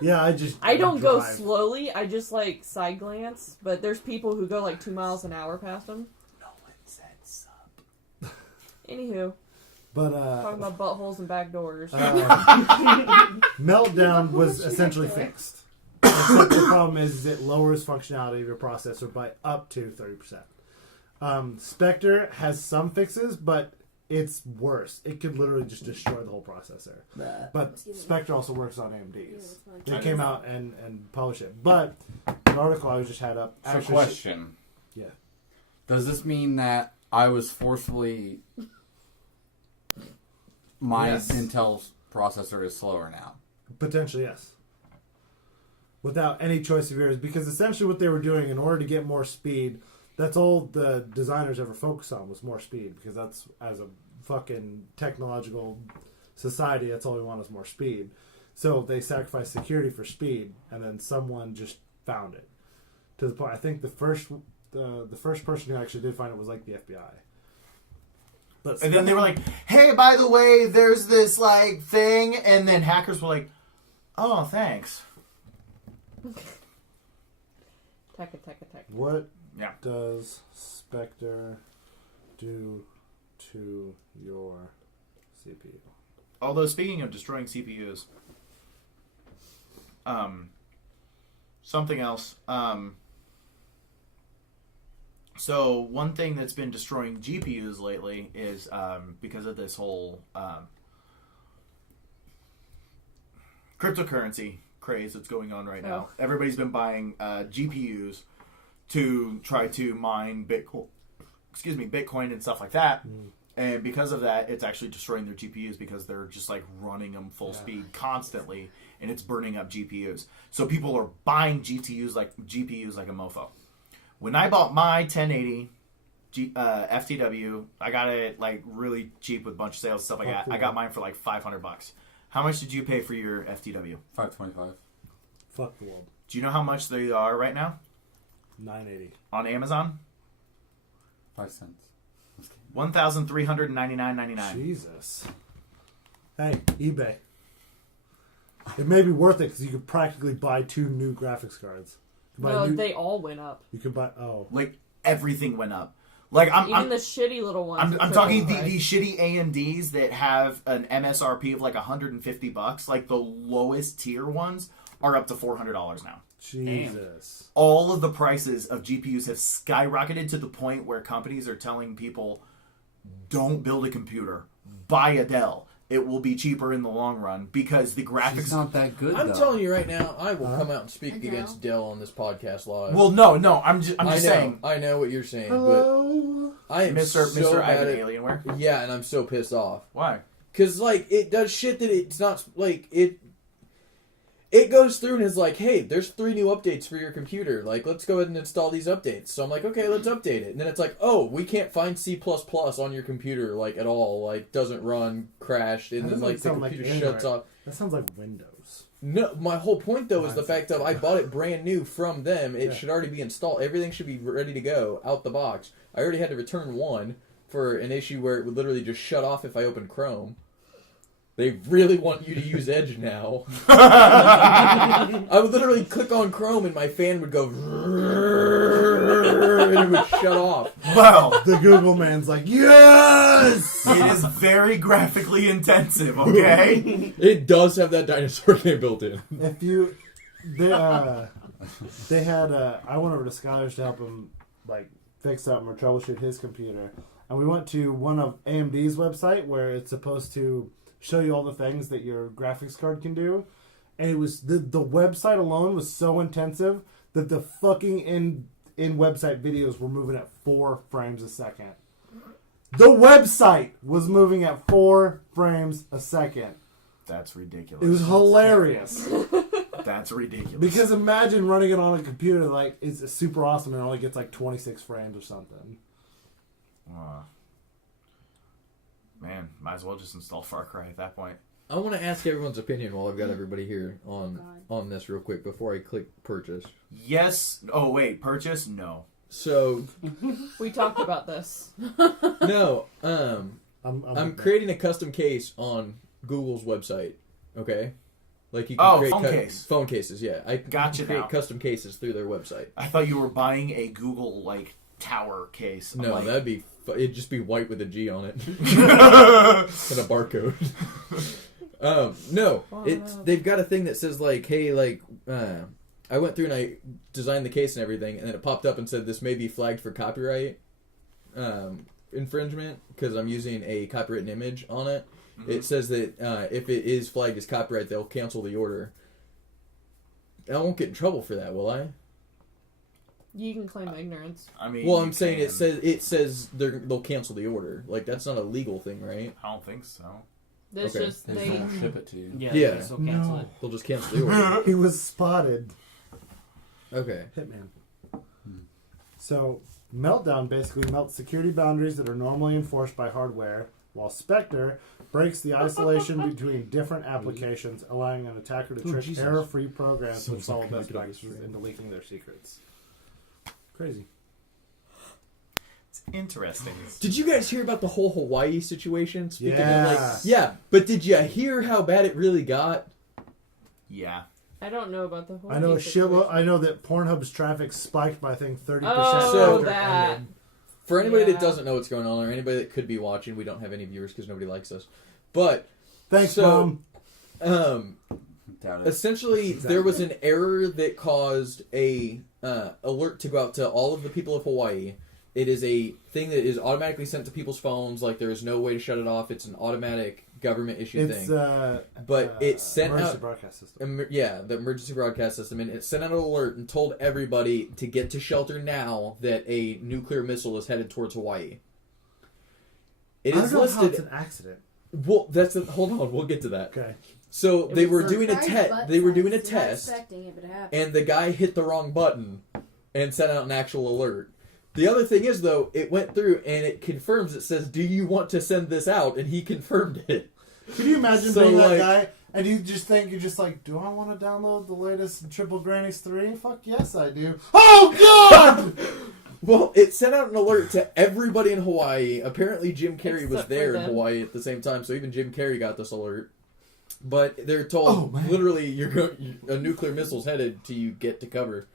Yeah, I don't go drive. slowly. I just like side glance. But there's people who go like 2 miles an hour past them. No one said sup. Anywho, But, talking about buttholes and back doors. Meltdown was essentially fixed. Except the problem is it lowers functionality of your processor by up to 30%. Spectre has some fixes, but it's worse. It could literally just destroy the whole processor. But Excuse me. Spectre also works on AMDs. Yeah, that's fine. They came out and published it. But an article I just had up... So actually- question. Yeah. Does this mean that I was forcefully... My Yes. Intel processor is slower now? Potentially, yes. Without any choice of yours. Because essentially what they were doing in order to get more speed, that's all the designers ever focused on was more speed. Because that's, as a fucking technological society, that's all we want is more speed. So they sacrificed security for speed, and then someone just found it. To the point, I think the first person who actually did find it was like the FBI. But And then they were like, "Hey, by the way, there's this like thing," and then hackers were like, "Oh, thanks." Tech. what Yeah. does Spectre do to your CPU? Although speaking of destroying CPUs, something else. So one thing that's been destroying GPUs lately is because of this whole cryptocurrency craze that's going on right now. Everybody's been buying GPUs to try to mine Bitcoin and stuff like that. And because of that, it's actually destroying their GPUs because they're just like running them full speed constantly, and it's burning up GPUs. So people are buying GPUs like a mofo. When I bought my 1080 FTW, I got it like really cheap with a bunch of sales and stuff like that. I got mine for like $500. How much did you pay for your FTW? $525. Fuck the world. Do you know how much they are right now 980. on Amazon? 5 cents. $1,399.99. Jesus. Hey, eBay. It may be worth it because you could practically buy 2 new graphics cards. You could buy No, they all went up. You could buy. Oh. Like everything went up. Like Even the shitty little ones. I'm talking the shitty AMDs that have an MSRP of like $150. Like the lowest tier ones are up to $400 now. Jesus. All of the prices of GPUs have skyrocketed to the point where companies are telling people, don't build a computer, buy a Dell. It will be cheaper in the long run because the graphics... It's not that good, I'm though. telling you right now, I will come out and speak Adele? against Dell on this podcast live. Well, no, I'm just I know, saying. I know what you're saying, Hello? but I am Mr. so bad Ivan at... Alienware? Yeah, and I'm so pissed off. Why? Because, like, it does shit that it's not, like, it goes through and is like, hey, there's 3 new updates for your computer. Like, let's go ahead and install these updates. So I'm like, okay, let's update it. And then it's like, oh, we can't find C++ on your computer, like, at all. Like, doesn't run, crashed, and That then, doesn't like, the sound like computer shuts Android. off. That sounds like Windows. No, my whole point, though, is the Mine's- fact that I bought it brand new from them. It Yeah. should already be installed. Everything should be ready to go, out the box. I already had to return one for an issue where it would literally just shut off if I opened Chrome. They really want you to use Edge now. I would literally click on Chrome and my fan would go and it would shut off. Well, The Google man's like, yes! it is very graphically intensive, okay? It does have that dinosaur game built in. If you... They had... I went over to Skylar's to help him, like, fix something or troubleshoot his computer. And we went to one of AMD's website where it's supposed to show you all the things that your graphics card can do. And it was... The website alone was so intensive that the fucking in-website videos were moving at 4 frames a second. The website was moving at 4 frames a second. That's ridiculous. It was hilarious. That's ridiculous. Because imagine running it on a computer like it's super awesome and it only gets like 26 frames or something. Man, might as well just install Far Cry at that point. I want to ask everyone's opinion while I've got everybody here on this real quick before I click purchase. Yes. Oh, wait. Purchase? No. So, We talked about this. no, I'm creating a custom case on Google's website, okay? Like you can create phone cases, yeah. I Gotcha can create now. custom cases through their website. I thought you were buying a Google, like, tower case. I'm No, like, that'd be it'd just be white with a G on it and a barcode. No, they've got a thing that says like, hey, like I went through and I designed the case and everything, and then it popped up and said this may be flagged for copyright infringement because I'm using a copywritten image on it. Mm-hmm. It says that if it is flagged as copyright, they'll cancel the order. I won't get in trouble for that, will I? You can claim ignorance. I mean, Well, I'm saying it says they'll cancel the order. Like that's not a legal thing, right? I don't think so. This Okay. just They they. won't ship it to you. Yeah, Yeah. they still cancel No. it. They'll just cancel the order. He was spotted. Okay. Hitman. So, Meltdown basically melts security boundaries that are normally enforced by hardware, while Spectre breaks the isolation between different applications, allowing an attacker to trick Jesus. error-free programs So with follow fucking best good. practices into leaking their secrets. Crazy. It's interesting. Did you guys hear about the whole Hawaii situation? Speaking Yeah. of like, yeah, but did you hear how bad it really got? Yeah. I don't know about the whole. I know a situation. shitload. I know that Pornhub's traffic spiked by I think 30% Oh, after it that. ended. For anybody Yeah. that doesn't know what's going on, or anybody that could be watching, we don't have any viewers because nobody likes us. But Thanks, So- Mom. Doubt it. essentially, there was an error that caused a alert to go out to all of the people of Hawaii. It is a thing that is automatically sent to people's phones. Like there is no way to shut it off. It's an automatic government issue It's thing. But it sent emergency out broadcast system. the emergency broadcast system, and it sent out an alert and told everybody to get to shelter now that a nuclear missile is headed towards Hawaii. It I is don't know how it's listed. an accident. Well, hold on, we'll get to that. Okay. So they were doing a Surprise test. butt They were doing a sex. You're not test, expecting it, but it happened. and the guy hit the wrong button and sent out an actual alert. The other thing is, though, it went through and it confirms. It says, "Do you want to send this out?" And he confirmed it. Can you imagine So, being that like- guy and you just think you're just like, do I want to download the latest Triple Grannies 3? Fuck yes, I do. Oh God! Well, it sent out an alert to everybody in Hawaii. Apparently, Jim Carrey was Except for there in them. Hawaii at the same time, so even Jim Carrey got this alert. But they're told, Oh, man. literally, a nuclear missile's headed to you, get to cover.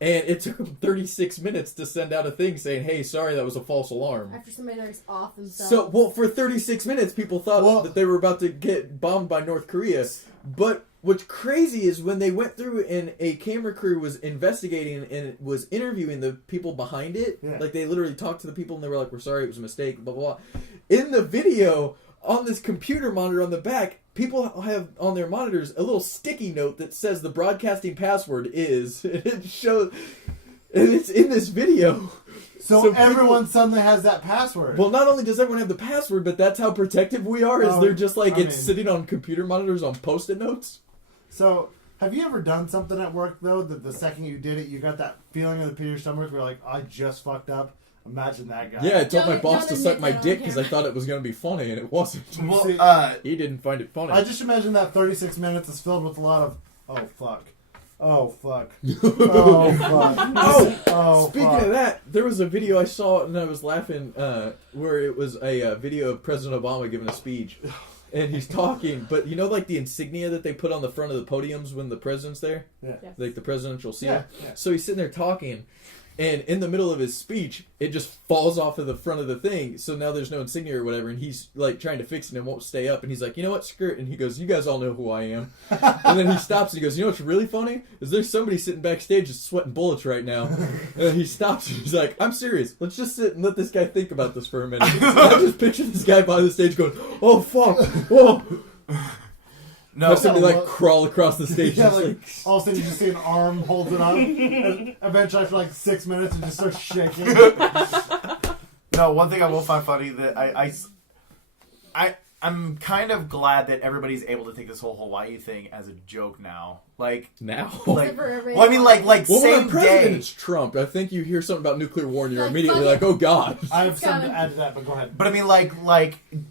And it took them 36 minutes to send out a thing saying, "Hey, sorry, that was a false alarm." After somebody goes off themselves. So, well, for 36 minutes, people thought that they were about to get bombed by North Korea. But what's crazy is when they went through and a camera crew was investigating and was interviewing the people behind it. Yeah. Like, they literally talked to the people and they were like, "We're sorry, it was a mistake, blah, blah, blah." In the video, on this computer monitor on the back, people have on their monitors a little sticky note that says the broadcasting password is, and it shows, and it's in this video. So everyone suddenly has that password. Well, not only does everyone have the password, but that's how protective we are, is they're just like, it's mean, sitting on computer monitors on Post-it notes. So, have you ever done something at work, though, that the second you did it, you got that feeling in the pit of your stomach where you're like, I just fucked up? Imagine that guy. Yeah, I told my Don't boss to suck admit my that on dick because I camera. thought it was going to be funny, and it wasn't. Well, He didn't find it funny. I just imagine that 36 minutes is filled with a lot of, oh, fuck. Oh, fuck. Oh, fuck. Oh, Speaking fuck. of that, there was a video I saw and I was laughing where it was a video of President Obama giving a speech. And he's talking, but you know, like the insignia that they put on the front of the podiums when the president's there? Yeah. Yes. Like the presidential seal? Yeah. So he's sitting there talking, and in the middle of his speech, it just falls off of the front of the thing. So now there's no insignia or whatever, and he's like trying to fix it and it won't stay up. And he's like, "You know what, screw it." And he goes, "You guys all know who I am." And then he stops and he goes, "You know what's really funny? Is there's somebody sitting backstage just sweating bullets right now." And then he stops and he's like, "I'm serious. Let's just sit and let this guy think about this for a minute." And I just picture this guy by the stage going, "Oh, fuck. Whoa." no, Have somebody no, like crawl across the stage. Yeah, Just like, like, all of a sudden you just see an arm holds it up, and eventually after like 6 minutes it just starts shaking. No, one thing I will find funny that I'm kind of glad that everybody's able to take this whole Hawaii thing as a joke now. Like now. like, for every- well, I mean, like Well, when same the president day. is Trump, I think you hear something about nuclear war and you're Like, immediately fuck like, "Oh, God." I have It's something to coming. add to that, but go ahead. But I mean, like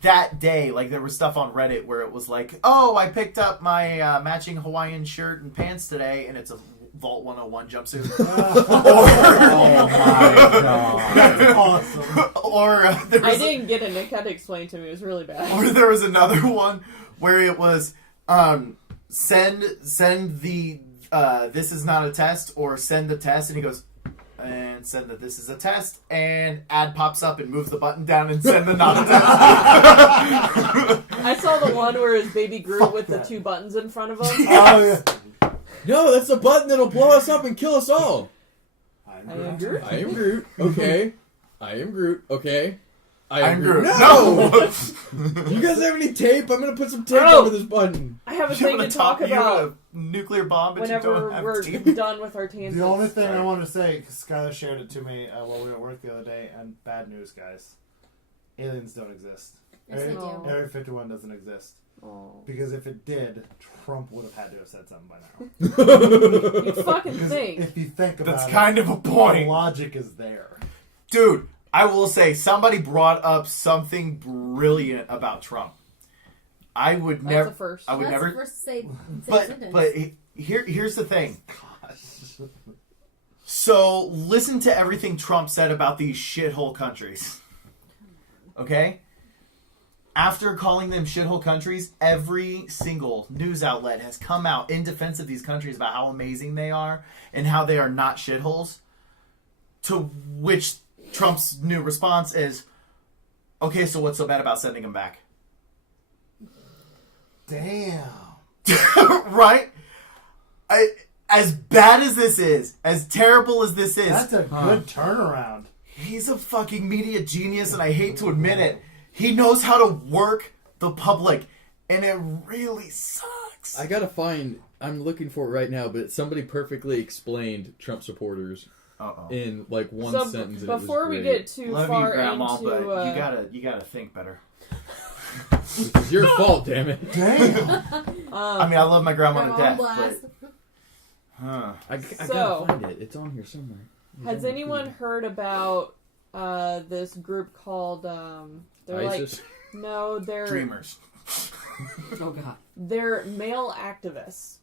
that day, like there was stuff on Reddit where it was like, "Oh, I picked up my matching Hawaiian shirt and pants today, and it's a Vault 101 jumpsuit." Oh my god. That's awesome. Or there I was didn't get it. Nick had to explain to me. It was really bad. or there was another one where it was send the this is not a test, or send the test, and he goes and send that this is a test, and ad pops up and moves the button down and send the not a test. I saw the one where his baby Groot with the two buttons in front of him. Oh, yeah. No, that's the button that'll blow us up and kill us all. I am Groot. I am Groot. Okay. I am Groot. Okay. I am I'm Groot. No! You guys have any tape? I'm gonna put some tape No. over this button. I have a You thing have to talk you have about a nuclear bomb, but you whenever don't have we're teeth. done with our tangents. The only thing Sorry. I want to say, because Skylar shared it to me while we were at work the other day, and bad news, guys. Aliens don't exist. Yes, they do. Area 51 doesn't exist. Oh. Because if it did, Trump would have had to have said something by now. You fucking Because think. if you think about That's it, kind of a the point. logic is there. Dude, I will say, somebody brought up something brilliant about Trump. I would That's never... a first. I would That's never... the first say But sentence. here's the thing. Gosh. So listen to everything Trump said about these shithole countries. Okay? After calling them shithole countries, every single news outlet has come out in defense of these countries about how amazing they are and how they are not shitholes. To which Trump's new response is, "Okay, so what's so bad about sending them back?" Damn. Right? As bad as this is, as terrible as this is, That's a good turnaround. he's a fucking media genius, and I hate to admit it. He knows how to work the public, and it really sucks. I gotta find. I'm looking for it right now, but somebody perfectly explained Trump supporters Uh-oh. in like one So sentence. And it was before we great. get too Love far you, Grandma, into, but you gotta think better. It's your fault, damn it. Damn. I mean, I love my grandma to Grandma death, blast. but I So- gotta find it. It's on here somewhere. It's has on anyone heard about this group called? They're ISIS? like no, they're dreamers. Oh god. they're male activists,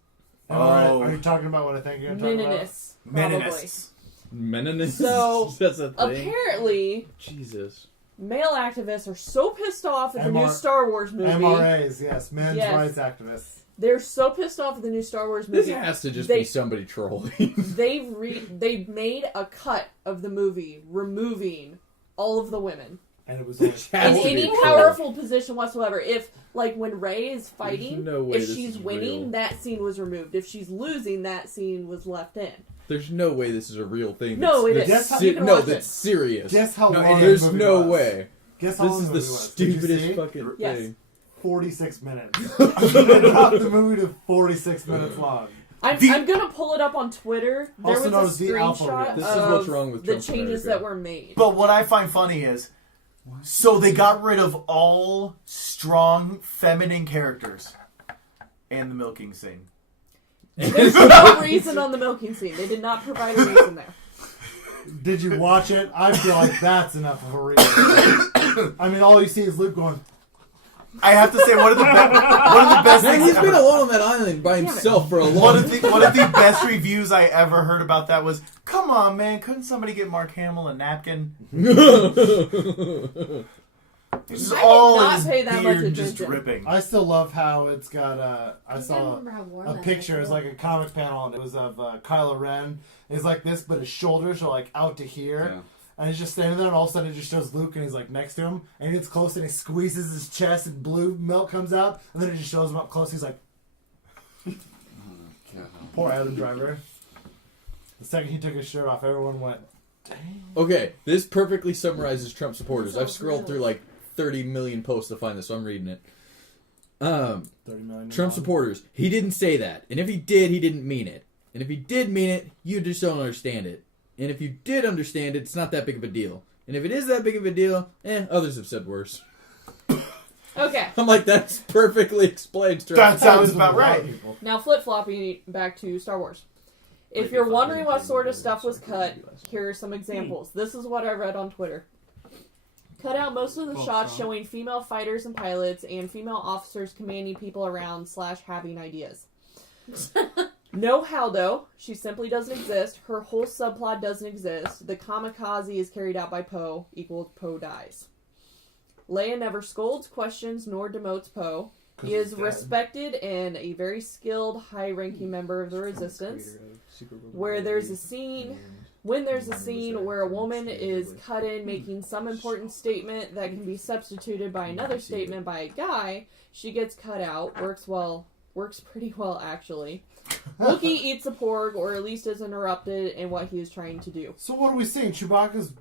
Oh. Are you talking about what I think you're talking about? Meninists, probably. Meninists. Meninists? So, That's a thing. Apparently, Jesus. male activists are so pissed off at the new MR Star Wars movie MRAs, yes. Men's Yes. rights activists. They're so pissed off at the new Star Wars movie. This has to just be somebody trolling. They've made a cut of the movie removing all of the women And it was in Has to be any troll. powerful position whatsoever. If like when Rey is fighting, no way if this she's is winning, real. that scene was removed. If she's losing, that scene was left in. There's no way this is a real thing. No, it Guess is. how- You can No, watch that's it. serious. Guess how No, long there's the movie no was. way. Guess how This long is the the movie was. Did you stupidest see? fucking Yes. thing. 46 minutes. They dropped the movie to 46 minutes long. I'm gonna pull it up on Twitter. There Also known as was the a alpha screenshot read. This is of what's wrong with the Trump's changes America. that were made. But what I find funny is, so they got rid of all strong feminine characters in the milking scene. There's no reason on the milking scene. They did not provide a reason there. Did you watch it? I feel like that's enough of a reason. I mean, all you see is Luke going, I have to say, one of the best Man, things he's been ever. alone on that island by himself for a One long of the best reviews I ever heard about that was, "Come on, man, couldn't somebody get Mark Hamill a napkin?" This is I did all not his pay that much beard just attention. dripping. I still love how it's got I I saw remember how warm a that picture. was. It's like a comic panel, and it was of Kylo Ren. It's like this, but his shoulders are like out to here. Yeah. And he's just standing there, and all of a sudden it just shows Luke, and he's like next to him, and he gets close, and he squeezes his chest, and blue milk comes out, and then it just shows him up close. He's like, poor Adam Driver. The second he took his shirt off, everyone went, dang. Okay, this perfectly summarizes Trump supporters. This I've is scrolled real. through like 30 million posts to find this, so I'm reading it. 30 million. Trump supporters. He didn't say that. And if he did, he didn't mean it. And if he did mean it, you just don't understand it. And if you did understand it, it's not that big of a deal. And if it is that big of a deal, others have said worse. Okay, I'm like, that's perfectly explained. That sounds about right. now flip-flopping back to Star Wars. If you're wondering what sort of stuff was cut, here are some examples. This is what I read on Twitter. Cut out most of the shots showing female fighters and pilots and female officers commanding people around / having ideas. No Haldo. She simply doesn't exist. Her whole subplot doesn't exist. The kamikaze is carried out by Poe, equals Poe dies. Leia never scolds, questions, nor demotes Poe. He is respected and a very skilled, high-ranking member of the Resistance. When there's a scene where a woman is cut in making some important statement that can be substituted by another statement by a guy, she gets cut out. Works pretty well, actually. Wookiee eats a porg, or at least is interrupted in what he is trying to do. So what are we seeing? Chewbacca's...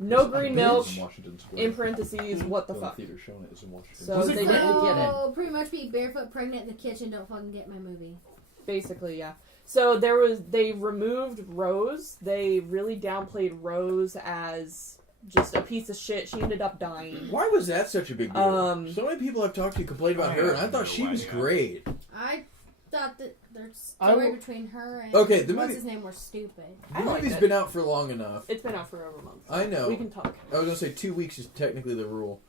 No green milk, Washington Square. in parentheses, what the Well, fuck. theater showing it is in Washington. So Was they it didn't get it. So, pretty much be barefoot pregnant in the kitchen, don't fucking get my movie. Basically, yeah. So they removed Rose. They really downplayed Rose as just a piece of shit. She ended up dying. Why was that such a big deal? So many people I've talked to complained about I her, and I have thought no she was idea. great. I thought that their I story will- between her and Okay, the what's movie- his name were stupid. The I liked movie's it. been out for long enough. It's been out for over a month. I know. We can talk. I was gonna say 2 weeks is technically the rule.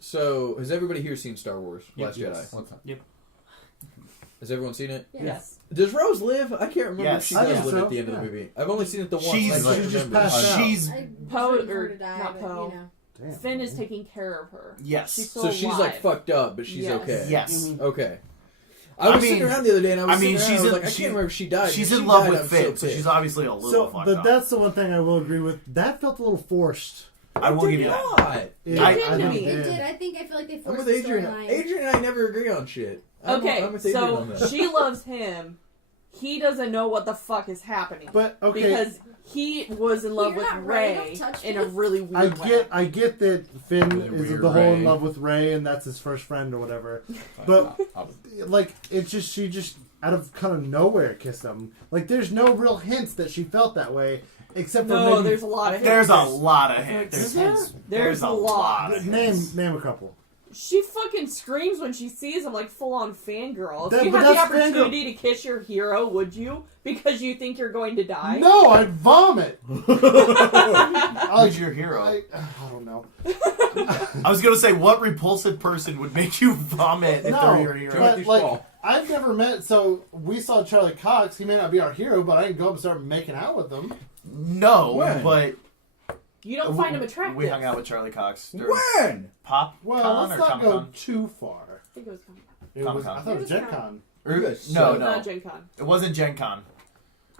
So has everybody here seen Star Wars: Last Jedi? What's that? Has everyone seen it? Yes. Does Rose live? I can't remember Yes. if she I does think live so, at the end of the yeah. movie. I've only seen it the once. She's- I can't she just remember. passed out. She's I Poe- waited for her or to die, not but, Poe. you know. Damn. Finn is taking care of her. yes. She's still So she's like alive. fucked up, but she's Yes. okay. Yes. Okay. I was sitting around the other day and I was sitting around, I was like, I can't remember if she died. She's If in she love died, with I'm Finn, so pissed. she's obviously a little So, fucked but up. that's the one thing I will agree with. That felt a little forced. I will give you Did that. not. It Yeah, did I to think me. it It did. did. I feel like they I'm forced with the Adrian. storyline. Adrian and I never agree on shit. I'm Okay, with Adrian so on that. she loves him. He doesn't know what the fuck is happening. But, okay, Because he was in love You're with not right, Rey don't touch in me. a really weird way. I get that Finn Really is weird the whole in Rey. love with Rey, and that's his first friend or whatever. But like, it's just she just out of kind of nowhere kissed him. Like, there's no real hints that she felt that way, except for No, maybe there's a lot of There's hints. a lot of hints. Is there? There's a a lot. lot. of name hints. a couple. She fucking screams when she sees him like full-on fangirl. If That- you but had the that's opportunity to kiss your hero, would you? Because you think you're going to die? No, I'd vomit. Who's your hero? I don't know. I was gonna say, what repulsive person would make you vomit if they're your hero? But like, I've never met. So we saw Charlie Cox. He may not be our hero, but I didn't go up and start making out with him. No, When? but You don't find him attractive. we hung out with Charlie Cox during When? Pop. Well, Con let's or not go Comic-Con? too far. I think it was Comic-Con. I thought it was Gen Con. No, It's no. not Gen Con. It wasn't Gen Con.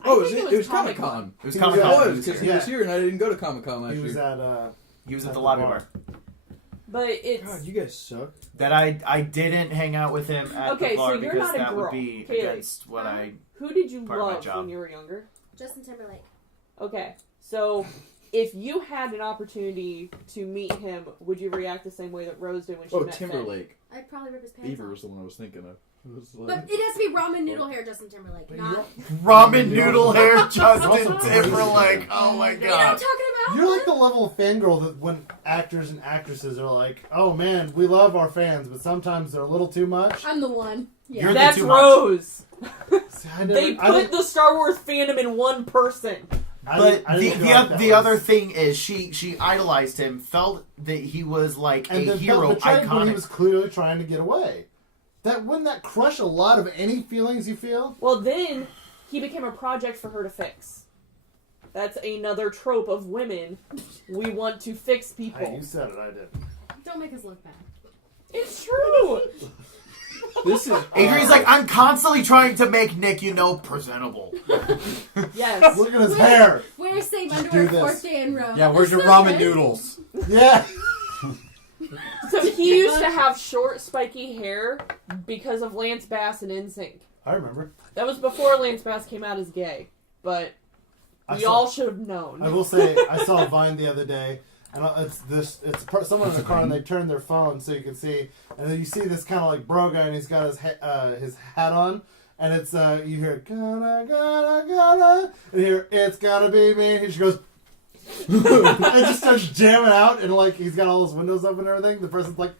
Oh, I think it was Comic Con. It was He Comic was- Con. It was because he was here and I didn't go to Comic Con last He was year. at He was at at the the lobby bar. bar. But it's God, you guys suck. That I didn't hang out with him at Okay, the bar so you're because not a that girl. would be Kaylee. against what I. who did you Part of my love job. when you were younger? Justin Timberlake. Okay, so if you had an opportunity to meet him, would you react the same way that Rose did when she Oh, met Timberlake. I'd probably rip his pants Beaver off. was the one I was thinking of. It was like- But it has to be ramen noodle hair Justin Timberlake, But not... Ramen noodle hair Justin Also- Timberlake. Oh my You know what I'm god. talking about? You're like the level of fangirl that when actors and actresses are like, "Oh man, we love our fans, but sometimes they're a little too much." I'm the one. Yeah. You're the That's too much. Rose. See, I never- They I put didn't- the Star Wars fandom in one person. I But didn't- I the didn't feel like that the was- other thing is she idolized him, felt that he was like and a then hero, felt betrayed when he iconic. was clearly trying to get away. Wouldn't that crush a lot of any feelings you feel? Well, then he became a project for her to fix. That's another trope of women. We want to fix Hey, people. you said it, I didn't. Don't make us look bad. It's true. This is Adrian's like, I'm constantly trying to make Nick, presentable. Yes. Look at his hair. Wear same do underwear this. fourth day in row. Yeah, where's your That's so ramen good. noodles? Yeah. So he used to have short, spiky hair because of Lance Bass and NSYNC. I remember. That was before Lance Bass came out as gay, but I we saw- all should have known. I will say, I saw a Vine the other day, and someone in the car, and they turned their phone so you can see, and then you see this kind of like bro guy, and he's got his hat on, and it's you hear gotta, and you hear it's gotta be me, and he just goes. It just starts jamming out, and like he's got all his windows open and everything. The person's like,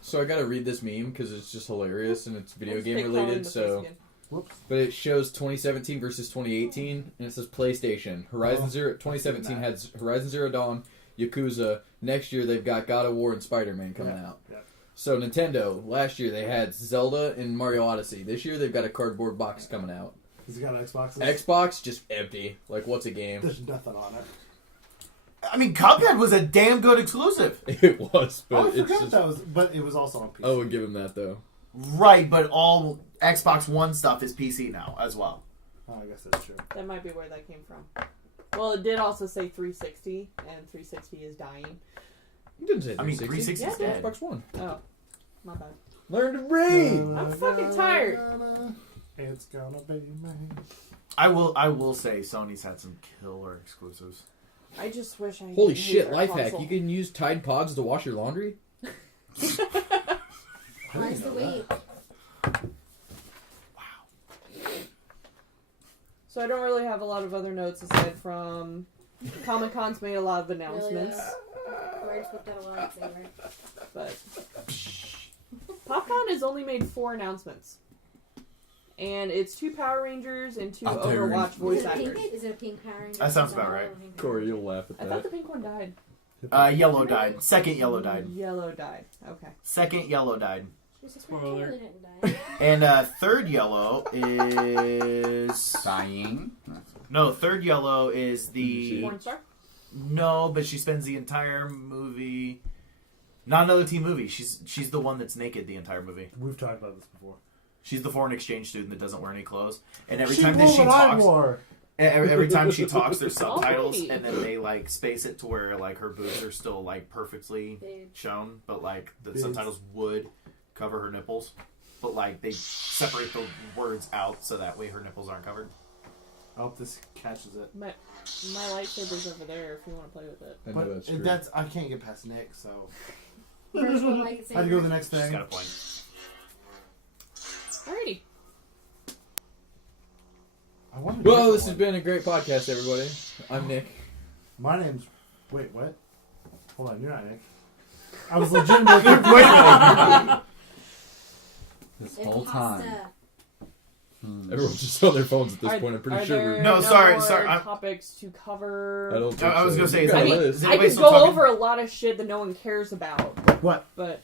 So I gotta read this meme because it's just hilarious and it's video Let's game pick Colin related. the So, face again. "Whoops." but it shows 2017 versus 2018, and it says PlayStation. Horizon Zero 2017 had Horizon Zero Dawn, Yakuza. Next year they've got God of War and Spider-Man coming out. Yeah. So Nintendo last year they had Zelda and Mario Odyssey. This year they've got a cardboard box coming out. Has he got an Xbox? Xbox just empty. Like what's a game? There's nothing on it. I mean, Cuphead was a damn good exclusive. It was, but Oh, I it's forgot just. that was, but it was also on PC. I would give him that though. Right, but all Xbox One stuff is PC now as well. Oh, I guess that's true. That might be where that came from. Well, it did also say 360, and 360 is dying. You didn't say 360. I mean, 360 is Yeah, dead. Xbox One. Oh, my bad. Learn to read. I'm fucking tired. It's gonna be me. I will say Sony's had some killer exclusives. I just wish I. Holy could shit! use Life their hack: console. you can use Tide Pods to wash your laundry. Why's the weight? So I don't really have a lot of other notes aside from Comic Con's made a lot of announcements, Oh, I just looked at a lightsaber. but PopCon has only made 4 announcements, and it's 2 Power Rangers and 2 Out there. Overwatch voice Is it actors. pink? Is it a pink Power Ranger? That sounds about right. Corey, you'll laugh at I thought the pink one died. Yellow died. Second yellow died. Yellow died. Okay. Second yellow died. Spoiler. Didn't die. And third yellow is Dying. no. Third yellow is the Porn star. no, but she spends the entire movie. Not another teen movie. She's the one that's naked the entire movie. We've talked about this before. She's the foreign exchange student that doesn't wear any clothes, and every She time that wore she what I talks, wore. every time she talks, there's subtitles, Alrighty. and then they like space it to where like her boobs are still like perfectly Big. shown, but like the Boobs. subtitles would cover her nipples, but like they separate the words out so that way her nipples aren't covered. I hope this catches it. My lightsaber's over there if you want to play with it. I know But that's true. that's I can't get past Nick, so Virtual lightsaber. I had to go to the next She's thing. got a point. Alrighty. I wanted to Well, get this has one. been a great podcast, everybody. I'm Nick. My name's. Wait, what? Hold on, you're not Nick. I was legitimately waiting. This whole time. Impasta. Everyone's just on their phones at this Are- point. I'm pretty are sure there we're. No, sorry, more I'm- topics to cover. I don't. Think I was so. gonna say, You is got I a mean, list. I anybody could still go talking? over a lot of shit that no one cares about, What? but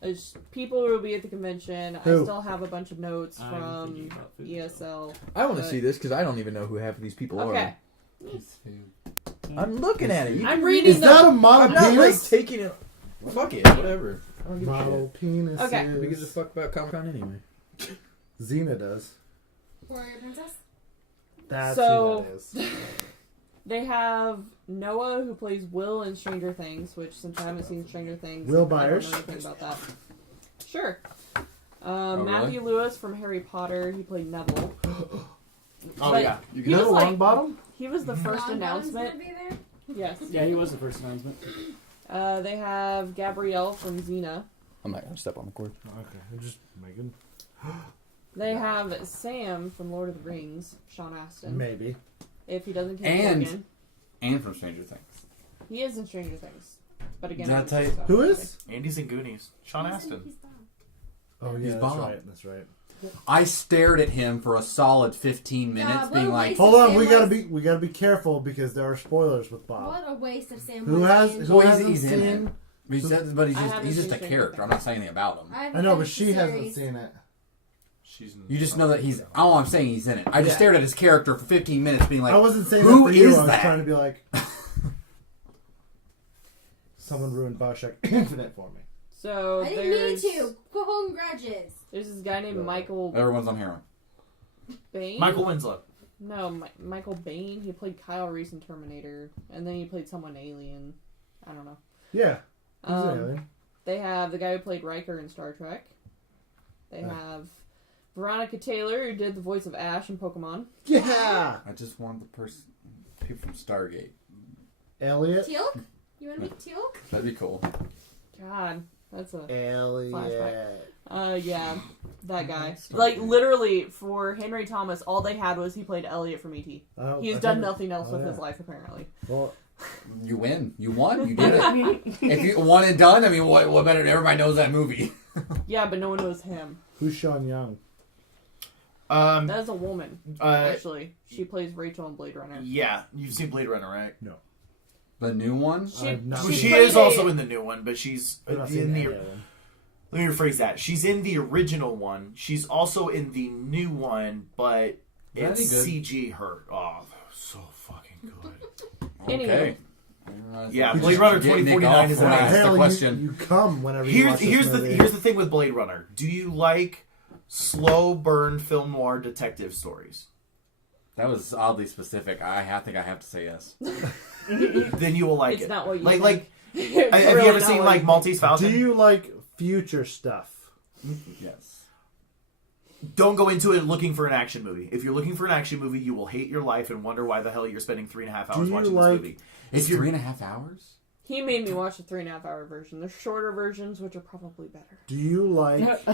it's, people will be at the convention. I Who? still have a bunch of notes I'm from thinking about food, ESL. I want to but- see this because I don't even know who half of these people Okay, are. I'm looking at it. You I'm can reading Is the. that a I'm model not like penis? taking it. Fuck it, whatever. I don't give a Model penises. Okay. shit. Who gives a fuck about Comic-Con anyway? Xena does. Warrior Princess. That's So- who that is. They have Noah, who plays Will in Stranger Things, which since I haven't seen Stranger Things, Will I Byers? don't know anything about that. Sure. really? Matthew Lewis from Harry Potter, he played Neville. Oh But yeah, you he can. was Neville like- Longbottom? He was the first Ron Bowen's announcement. gonna be there? Yes. Yeah, he was the first announcement. They have Gabrielle from Xena. I'm not gonna step on the cord. Okay, I'm just making. They have Sam from Lord of the Rings, Sean Astin. Maybe. If he doesn't And- again. And from Stranger Things. He is in Stranger Things. But again, Did I I tell you- haven't seen Who stuff. is? Andy's in Goonies. Sean He's Astin. Bob. Oh, He's yeah, that's Bob. right. That's right. I stared at him for a solid 15 minutes, God, what being a like, waste. Hold on, Sam we gotta be careful because there are spoilers with Bob. What a waste of Sam. Who Wonderland. who Well, he's- hasn't he's in seen? it. but he's just I he's haven't just seen a Stranger character. I'm not saying anything about him. haven't I know, but finished she the hasn't series. seen it. She's in You just know that he's. All I'm saying, he's in it. I just Yeah. stared at his character for 15 minutes, being like, I wasn't saying who that for you. is I was that? trying to be like, someone ruined Bioshock Infinite for me. So I didn't mean there's, to. Go home, grudges. there's this guy named Michael everyone's on heroin. Bain. Michael Winslow. No, Michael Bain. He played Kyle Reese in Terminator, and then he played someone in Alien. I don't know. Yeah, he's an Um, alien. They have the guy who played Riker in Star Trek. They have Veronica Taylor, who did the voice of Ash in Pokemon. Yeah, I just want the person, people from Stargate. Elliot. Teal'c? You want to meet Teal'c? That'd be cool. God, that's a Elliot. yeah, that guy. Like literally for Henry Thomas, all they had was he played Elliot from ET. Oh, He's I done think- nothing else oh, with yeah. his life apparently. Well, You win. You won. You did it. If you one and done, I mean, what better? Everybody knows that movie. Yeah, but no one knows him. who's Sean Young? That is a woman. Uh, Actually, she plays Rachel in Blade Runner. yeah, you've seen Blade Runner, right? The new one. I've not Well, seen she played is also a- in the new one, but she's I've not in seen the. any of them. Let me rephrase that. She's in the original one. She's also in the new one, but Is that it's any CG hurt. Oh, that was so fucking good. Okay. Yeah, You Blade just Runner getting Nick 2049 off is when I nice. asked the Apparently question. you come whenever you watch this Here's the movie. here's the thing with Blade Runner. Do you like slow burn film noir detective stories? That was oddly specific. I think I have to say yes. Then you will like It's it. not what you like think. It's have really you ever not seen what like you Maltese Falcon? Do you like future stuff? Yes. Don't go into it looking for an action movie. If you're looking for an action movie, you will hate your life and wonder why the hell you're spending 3.5 hours you watching like- this movie. It's If you're 3.5 hours. He made me watch the 3.5-hour version. There's shorter versions, which are probably better. Do you like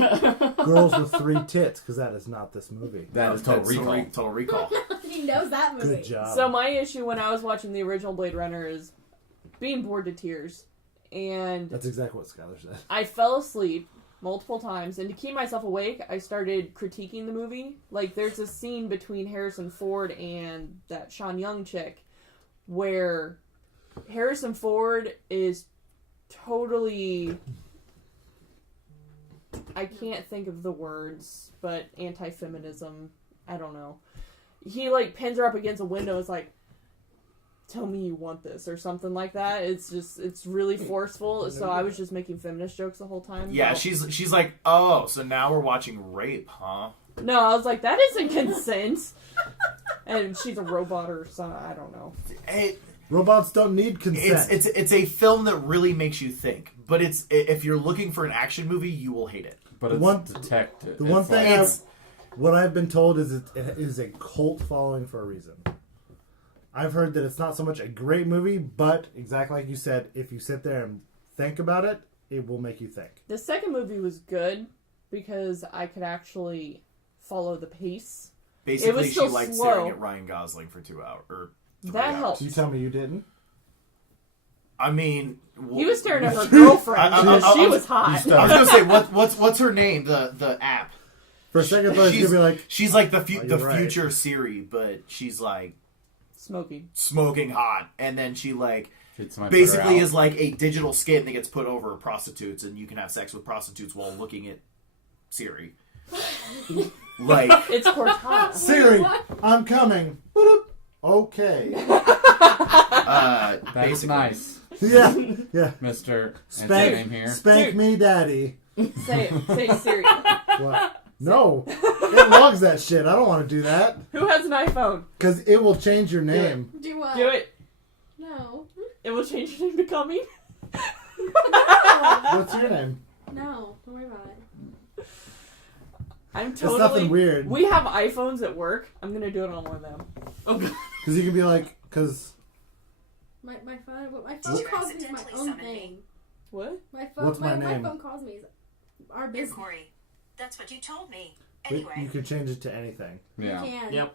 girls with 3 tits? Because that is not this movie. That is Total That's Recall. Total Recall. He knows that movie. Good job. So my issue when I was watching the original Blade Runner is being bored to tears. And That's exactly what Skylar said. I fell asleep multiple times, and to keep myself awake, I started critiquing the movie. Like, there's a scene between Harrison Ford and that Sean Young chick where Harrison Ford is totally... I can't think of the words, but anti-feminism. I don't know. He, like, pins her up against a window. It's like, tell me you want this, or something like that. It's just, it's really forceful. So I was just making feminist jokes the whole time. Yeah, Well, she's like, oh, so now we're watching rape, huh? no, I was like, that isn't consent. And she's a robot or something. I don't know. Robots don't need consent. It's a film that really makes you think. But it's if you're looking for an action movie, you will hate it. But The it's one- detective. the one It's thing like- It's what I've been told is it is a cult following for a reason. I've heard that it's not so much a great movie, but exactly like you said, if you sit there and think about it, it will make you think. The second movie was good because I could actually follow the pace. basically she still liked slow. staring at Ryan Gosling for 2 hours or 3 That hours. helped. You tell me you didn't? I mean, He was staring at her girlfriend because she was hot. I was gonna say what's her name? The app. For a second, I thought you were going to be like, She's like the Oh, you're right. future Siri, but she's like Smoking. smoking hot, and then she like Did somebody put her basically out? is like a digital skin that gets put over prostitutes, and you can have sex with prostitutes while looking at Siri. Like It's Cortana. Siri, I'm coming. Boop. Okay. That's basically. nice. Yeah, yeah. Mr. Spank, name here. spank Dude. me, daddy. Say it. Say Siri. What? No, it logs that shit. I don't want to do that Who has an iPhone? because it will change your name. Do what? Do it. No. It will change your name to Coming. What's your name? No. Don't worry about it. I'm It's totally. nothing weird. We have iPhones at work. I'm gonna do it on one of them. Oh, God. Because you can be like, because My phone calls me my own thing. What? My phone. What's my my name? phone calls me our You're business. Corey. That's what you told me. you Anyway, can change it to anything. Yeah. You can. Yep.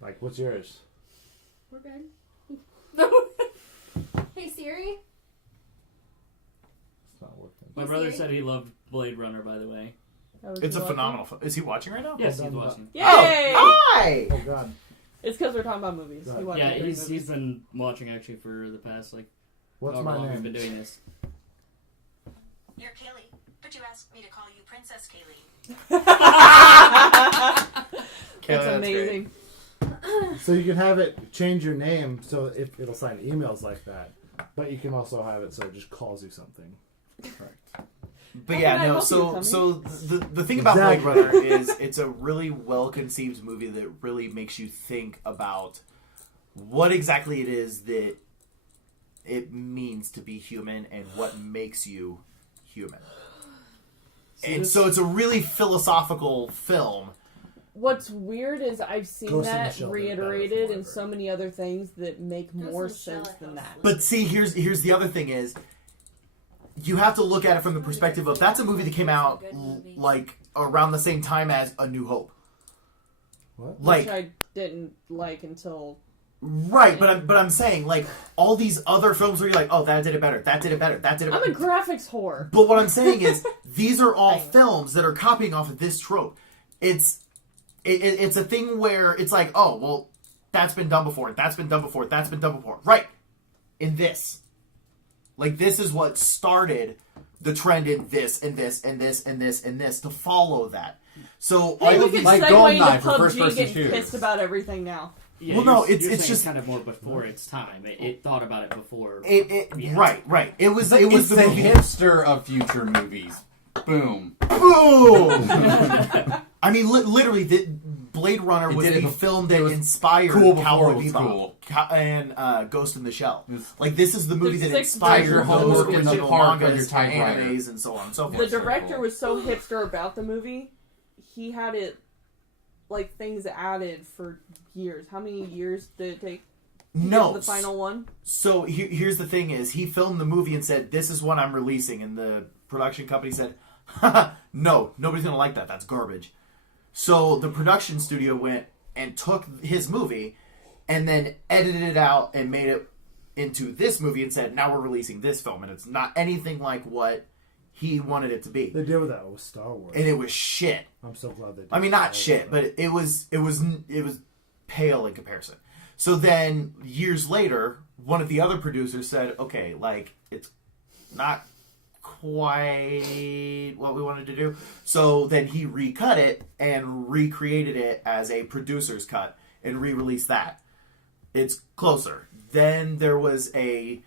Like, what's yours? We're good. Hey Siri. It's not working. My Hey, brother Siri. said he loved Blade Runner, by the way. It's a phenomenal film. Is he watching right now? Yes, Well he's done, watching. Yay! Oh, hi! Oh, God. It's because we're talking about movies. Right. He watches Yeah, great he's movies. been watching actually for the past What's however my long we've been name? doing this. you're Kaylee, but you asked me to call you Princess Kaylee. That's amazing. So you can have it change your name so if it'll sign emails like that. But you can also have it so it just calls you something. But How yeah, can I no. help you, So the thing about Blade Exactly. Runner is it's a really well conceived movie that really makes you think about what exactly it is that it means to be human and what makes you human. And so it's a really philosophical film. What's weird is I've seen Ghost in the that Shell did it better reiterated from in so many other things that make Ghost in more the Shell, sense I than thought that. But see, here's the other thing is you have to look at it from the perspective of that's a movie that came out like around the same time as A New Hope. What? Like Which I didn't like until. right, but I'm saying like all these other films where you're like, oh, that did it better, that did it better, that did it I'm better. a graphics whore. But what I'm saying is these are all films that are copying off of this trope. It's a thing where it's like, oh, well, that's been done before, that's been done before, that's been done before. Right. In this. Like, this is what started the trend in this, and this, and this, and this, and this, to follow that. So, Hey, all we of can these... like segue GoldenEye into for first-person PUBG getting shooters. pissed about everything now. Yeah, Well, no, you're it's saying just- kind of more before its time. It thought about it before. Yeah. Right. It was It's the the movie... hipster of future movies. Boom. Boom! I mean, literally, the Blade Runner It was did it the bef- film it that was inspired cool before Cowboy it was Bebop cool. and Ghost in the Shell. It's- Like, this is the movie There's that 6 inspired your those homework in the original park on your mangas and typewriter. animes and so on and so The forth. director was so hipster about the movie, he had it, like, things added for years. How many years did it take to get No. to the final one? So here's the thing: is he filmed the movie and said, "This is what I'm releasing," and the production company said, "Haha, no, nobody's gonna like that. That's garbage." So the production studio went and took his movie and then edited it out and made it into this movie and said, "Now we're releasing this film," and it's not anything like what he wanted it to be, They did with that with Star Wars. and it was shit. I'm so glad they did. I mean, not shit, but it was pale in comparison. So then years later, one of the other producers said, "Okay, like it's not quite what we wanted to do." So then he recut it and recreated it as a producer's cut and re-released that. It's closer. Then there was a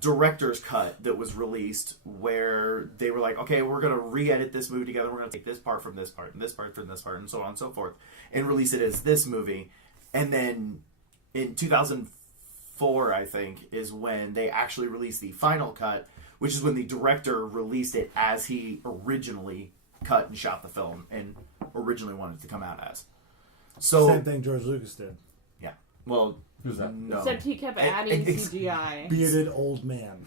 director's cut that was released where they were like, okay, we're going to re-edit this movie together. We're going to take this part from this part and this part from this part and so on and so forth and release it as this movie. And then in 2004, I think, is when they actually released the final cut, which is when the director released it as he originally cut and shot the film and originally wanted it to come out as. So, Same thing George Lucas did. yeah. Well, Who's that? no. Except he kept adding CGI. Bearded old man.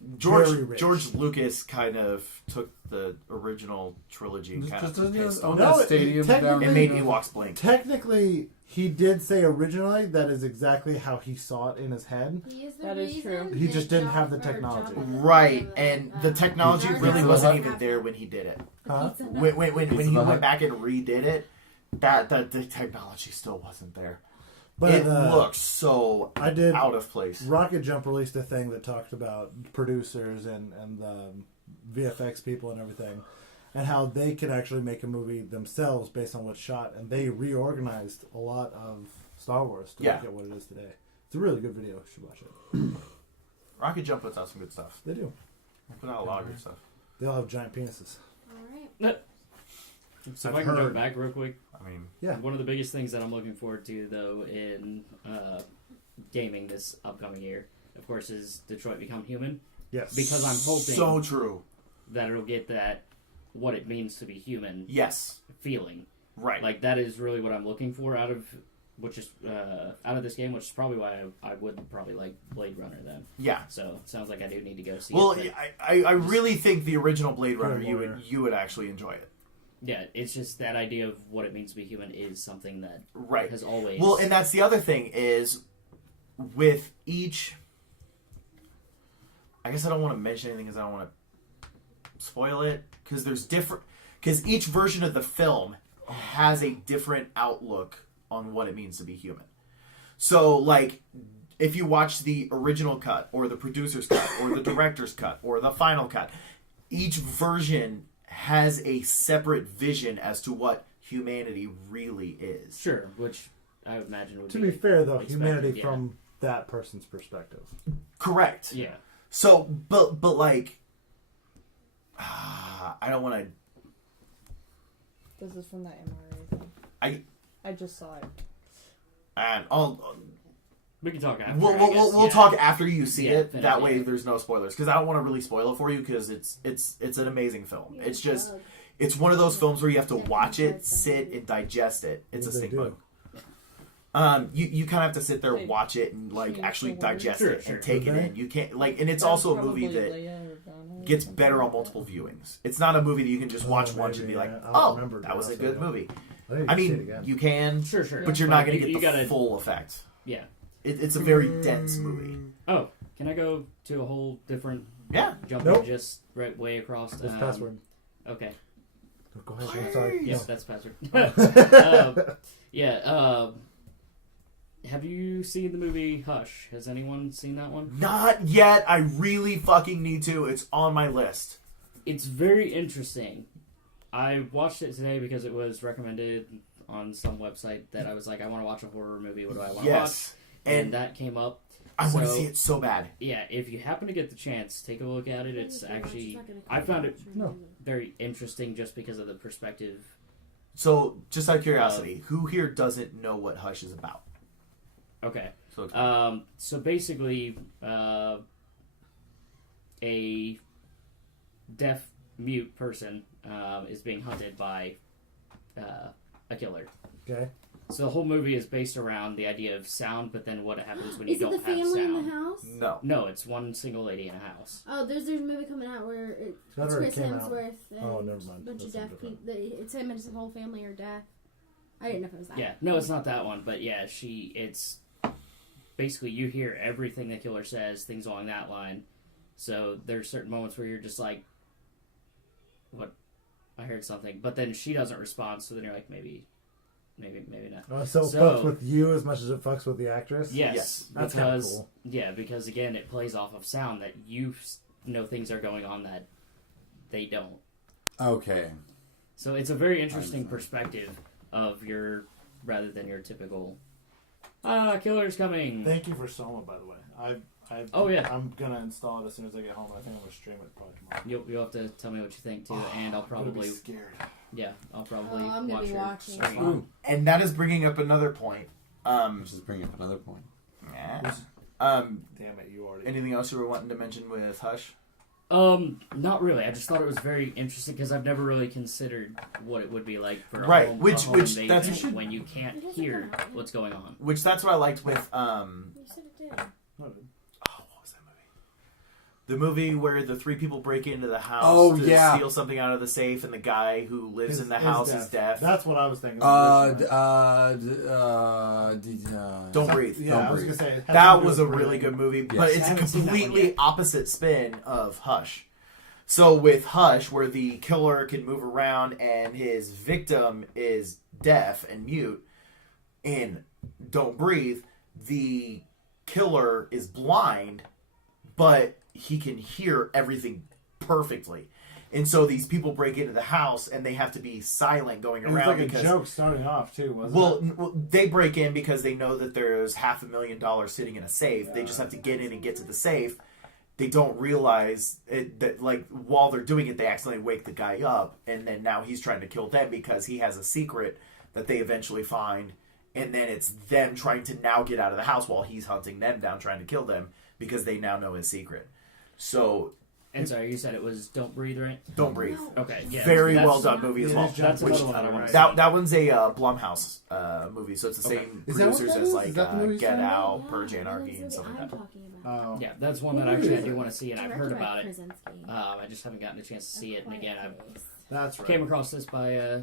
Very George rich. Lucas kind of took the original trilogy and kind of Doesn't he pissed own on No, that stadium down technically- and there? made Ewoks blink. Technically, he did say originally that is exactly how he saw it in his head. He is the That is reason true. He just didn't that have the Jar- or technology. Jabba the Right, Hutt, and the technology Jar really Jar wasn't Binks. even there when he did it. The Huh? Pizza Hut. When Pizza he Hut. went back and redid it, that the technology still wasn't there. But it looked so I did. out of place. Rocket Jump released a thing that talked about producers and VFX people and everything, and how they could actually make a movie themselves based on what's shot, and they reorganized a lot of Star Wars to Yeah. make it what it is today. It's a really good video. You should watch it. Rocket Jump puts out some good stuff. They do. They put out a lot of good stuff. They all have giant penises. All right. So if I've I can go heard. back real quick, I mean, Yeah. one of the biggest things that I'm looking forward to, though, in gaming this upcoming year, of course, is Detroit Become Human. Yes. Because I'm hoping so true. that it'll get that what it means to be human Yes. feeling. Right. Like, that is really what I'm looking for out of this game, which is probably why I would probably like Blade Runner then. Yeah. So it sounds like I do need to go see Well, it. But I really think the original Blade Runner Good you lawyer. would actually enjoy it. yeah, it's just that idea of what it means to be human is something that Right. has always... Well, and that's the other thing is with each. I guess I don't want to mention anything because I don't want to spoil it because there's different. Because each version of the film has a different outlook on what it means to be human. So, like, if you watch the original cut or the producer's cut or the director's cut or the final cut, each version has a separate vision as to what humanity really is. Sure, which I would imagine would To be fair, though, expected, humanity yeah. from that person's perspective. Correct. Yeah. So, but like, I don't want to. This is from that MRA thing. I just saw it. And We can talk after. we'll I guess, we'll yeah. talk after you see Yeah, it. finish That it. way, there's no spoilers because I don't want to really spoil it for you because it's an amazing film. It's just it's one of those films where you have to watch it, sit, and digest it. It's a They stink do. bug. You kind of have to sit there, They watch it, and like change actually the words. digest Sure, it sure. and take it Okay. in. You can't like, and it's That's also a movie probably that Leia or Donna or gets something better on like multiple viewings. It's not a movie that you can just watch once and maybe, be like, yeah. I'll oh, remember that was now, a so good yeah. movie. I need I to see it mean, again. you can, Sure, sure. but you're not going to You get the gotta- full effect. Yeah. It's a very dense movie. Oh, can I go to a whole different Yeah. jumping Nope. just right way across? What's the password? Okay. Go ahead. I'm sorry. Yes, No. that's password. Have you seen the movie Hush? Has anyone seen that one? Not yet. I really fucking need to. It's on my list. It's very interesting. I watched it today because it was recommended on some website that I was like, I want to watch a horror movie. What do I want to watch? Yes. And And that came up. I want to So- see it so bad. Yeah, if you happen to get the chance, take a look at it. It's actually, not gonna I found it No. very interesting just because of the perspective. So, just out of curiosity, who here doesn't know what Hush is about? Okay. So, So basically, a deaf mute person is being hunted by a killer. Okay. So the whole movie is based around the idea of sound, but then what happens when you Is it don't the have family in sound. the house? no. No, it's one single lady in a house. Oh, there's a movie coming out where That it's already Chris came out. Hemsworth and Oh, never mind. a bunch of That's deaf different. people. It's him and his whole family are deaf. I didn't know if it was that. Yeah, no, it's not that one, but yeah, it's basically you hear everything the killer says, things along that line. So there's certain moments where you're just like, what? I heard something, but then she doesn't respond, so then you're like, maybe not. So it fucks with you as much as it fucks with the actress? Yes, Yes, that's kinda because cool. yeah, because again, it plays off of sound that you know things are going on that they don't. Okay. So it's a very interesting perspective of your rather than your typical killer's coming. Thank you for Soma, by the way. Oh, yeah. I'm gonna install it as soon as I get home. I think I'm gonna stream it probably tomorrow. You'll have to tell me what you think too, and I'll I'm gonna be probably scared. I'll probably I'm gonna watch be your watching. stream. Ooh. And that is bringing up another point. Which is bringing up another point. Yeah. Damn it, you already. Anything else you were wanting to mention with Hush? Not really. I just thought it was very interesting because I've never really considered what it would be like for a Right, home, which- a home which invasion that's- when you can't hear what's going on. Which that's what I liked with You said it did. what was that movie? The movie where the three people break into the house Oh, to yeah. steal something out of the safe, and the guy who lives in the house is deaf. That's what I was thinking. Don't breathe. Yeah, Don't I was breathe. gonna say it had That to do was a with really breathing. good movie, Yes. but I it's a haven't seen that one completely yet. opposite spin of Hush. So with Hush, where the killer can move around and his victim is deaf and mute, in Don't Breathe, the killer is blind, but he can hear everything perfectly. And so these people break into the house and they have to be silent going It was around like because a joke starting off too, wasn't well, it? well, they break in because they know that there's $500,000 sitting in a safe. They just have to get in and get to the safe. they don't realize that, like, while they're doing it, they accidentally wake the guy up, and then now he's trying to kill them because he has a secret that they eventually find, and then it's them trying to now get out of the house while he's hunting them down, trying to kill them because they now know his secret. So... And sorry, you said it was Don't Breathe, right? Don't Breathe. Okay, yeah. Very that's- well done movie as well. That's Which, another one I want to see. that one's a Blumhouse movie, so it's the same Is that what producers that as is? like Is that the movie you're Get talking about? Out, Purge Anarchy, and stuff like I'm that. talking about. Oh. Yeah, that's one that actually I do want to see, and I've heard Directed by about it. Krasinski. I just haven't gotten a chance to see it, and again, I That's right. came across this by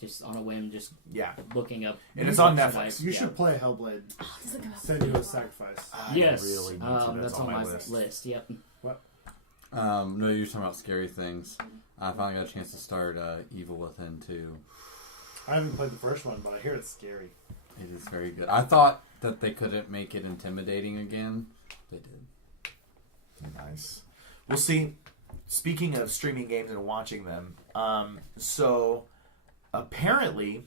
just on a whim, just Yeah, looking up. and it's on should Netflix. You should play Hellblade. Oh, this is like Send you a sacrifice. Yes, I really need to. that's on my list. Yep. No, you're talking about scary things. I finally got a chance to start Evil Within 2. I haven't played the first one, but I hear it's scary. It is very good. I thought that they couldn't make it intimidating again. They did. Nice. Well, see, speaking of streaming games and watching them, so apparently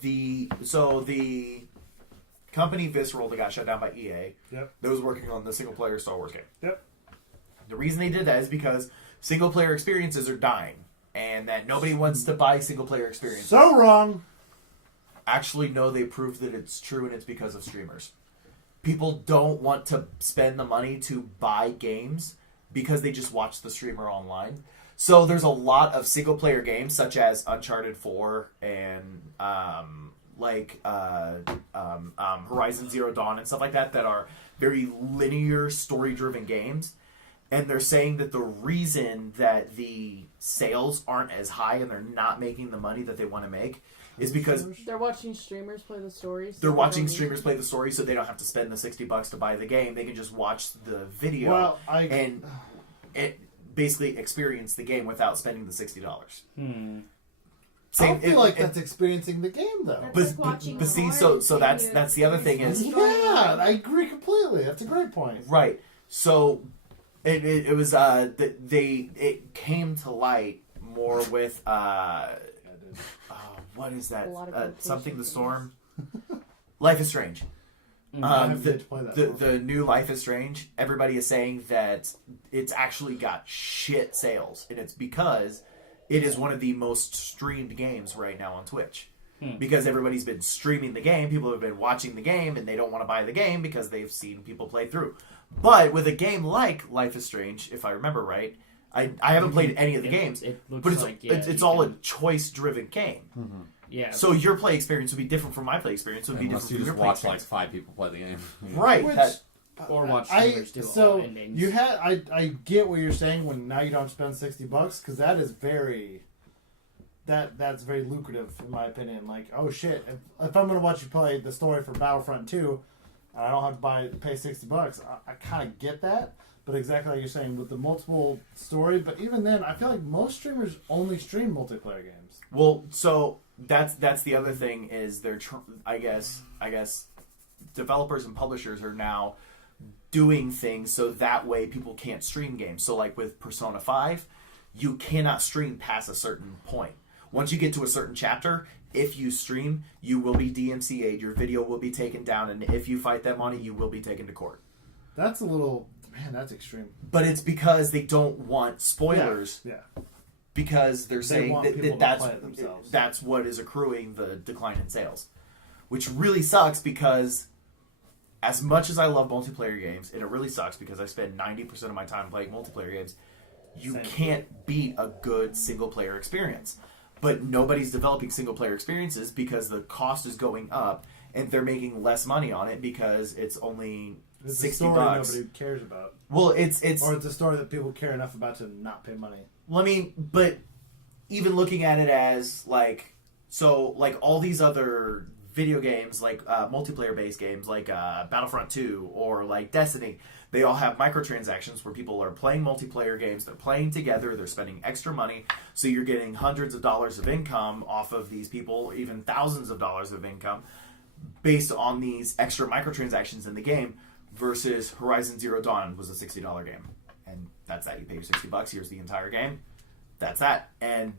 the company Visceral that got shut down by EA, Yep. that was working on the single player Star Wars game. Yep. The reason they did that is because single player experiences are dying, and that nobody wants to buy single player experiences. So wrong. Actually, no, they proved that it's true, and it's because of streamers. People don't want to spend the money to buy games because they just watch the streamer online. So there's a lot of single player games such as Uncharted 4 and Horizon Zero Dawn and stuff like that are very linear story driven games. And they're saying that the reason that the sales aren't as high and they're not making the money that they want to make is because They're watching streamers play the stories. they're watching streamers play the story, so they don't have to spend the $60 to buy the game. They can just watch the video Well, and it basically experience the game without spending the $60. I don't feel like that's experiencing the game, though. That's like watching But see, porn, so it's that's the other thing is Yeah, I agree completely. That's a great point. right. So it was it came to light more with what is that? A lot of Something the quotations. Storm. Life is Strange. I haven't yet to play that. The new Life is Strange. Everybody is saying that it's actually got shit sales, and it's because it is one of the most streamed games right now on Twitch. Because everybody's been streaming the game, people have been watching the game, and they don't want to buy the game because they've seen people play through. But with a game like Life is Strange, if I remember right, I haven't played any of the games, It looks but it's like, yeah, it's you all can- a choice-driven game. Yeah. So your play experience would be different from my play experience. It would be Unless different you from just your play watch like experience. 5 people play the game. Right. Which, Or watch I streamers do so all endings. you had I get what you're saying when now you don't spend $60 because that is very that's very lucrative in my opinion. Like, oh shit, if I'm gonna watch you play the story for Battlefront 2 and I don't have to pay $60, I kind of get that. But exactly like you're saying with the multiple story, but even then, I feel like most streamers only stream multiplayer games. Well, so that's the other thing is they're I guess developers and publishers are now doing things so that way people can't stream games. So like with Persona 5, you cannot stream past a certain point. Once you get to a certain chapter, if you stream, you will be DMCA'd, your video will be taken down, and if you fight them on it, you will be taken to court. That's a little that's extreme. But it's because they don't want spoilers. Yeah. Because they're saying want that, people that to play it themselves. that's what is accruing the decline in sales. Which really sucks because as much as I love multiplayer games, and it really sucks because I spend 90% of my time playing multiplayer games, you Same. can't beat a good single-player experience. But nobody's developing single-player experiences because the cost is going up, and they're making less money on it because it's only It's a $60. story nobody cares about. Well, it's Or it's a story that people care enough about to not pay money. Well, I mean, but even looking at it as like all these other video games, like multiplayer-based games, like Battlefront 2 or like Destiny, they all have microtransactions where people are playing multiplayer games. They're playing together. They're spending extra money, so you're getting hundreds of dollars of income off of these people, even thousands of dollars of income, based on these extra microtransactions in the game. Versus Horizon Zero Dawn was a $60 game. And that's that. You pay your $60, here's the entire game. That's that. And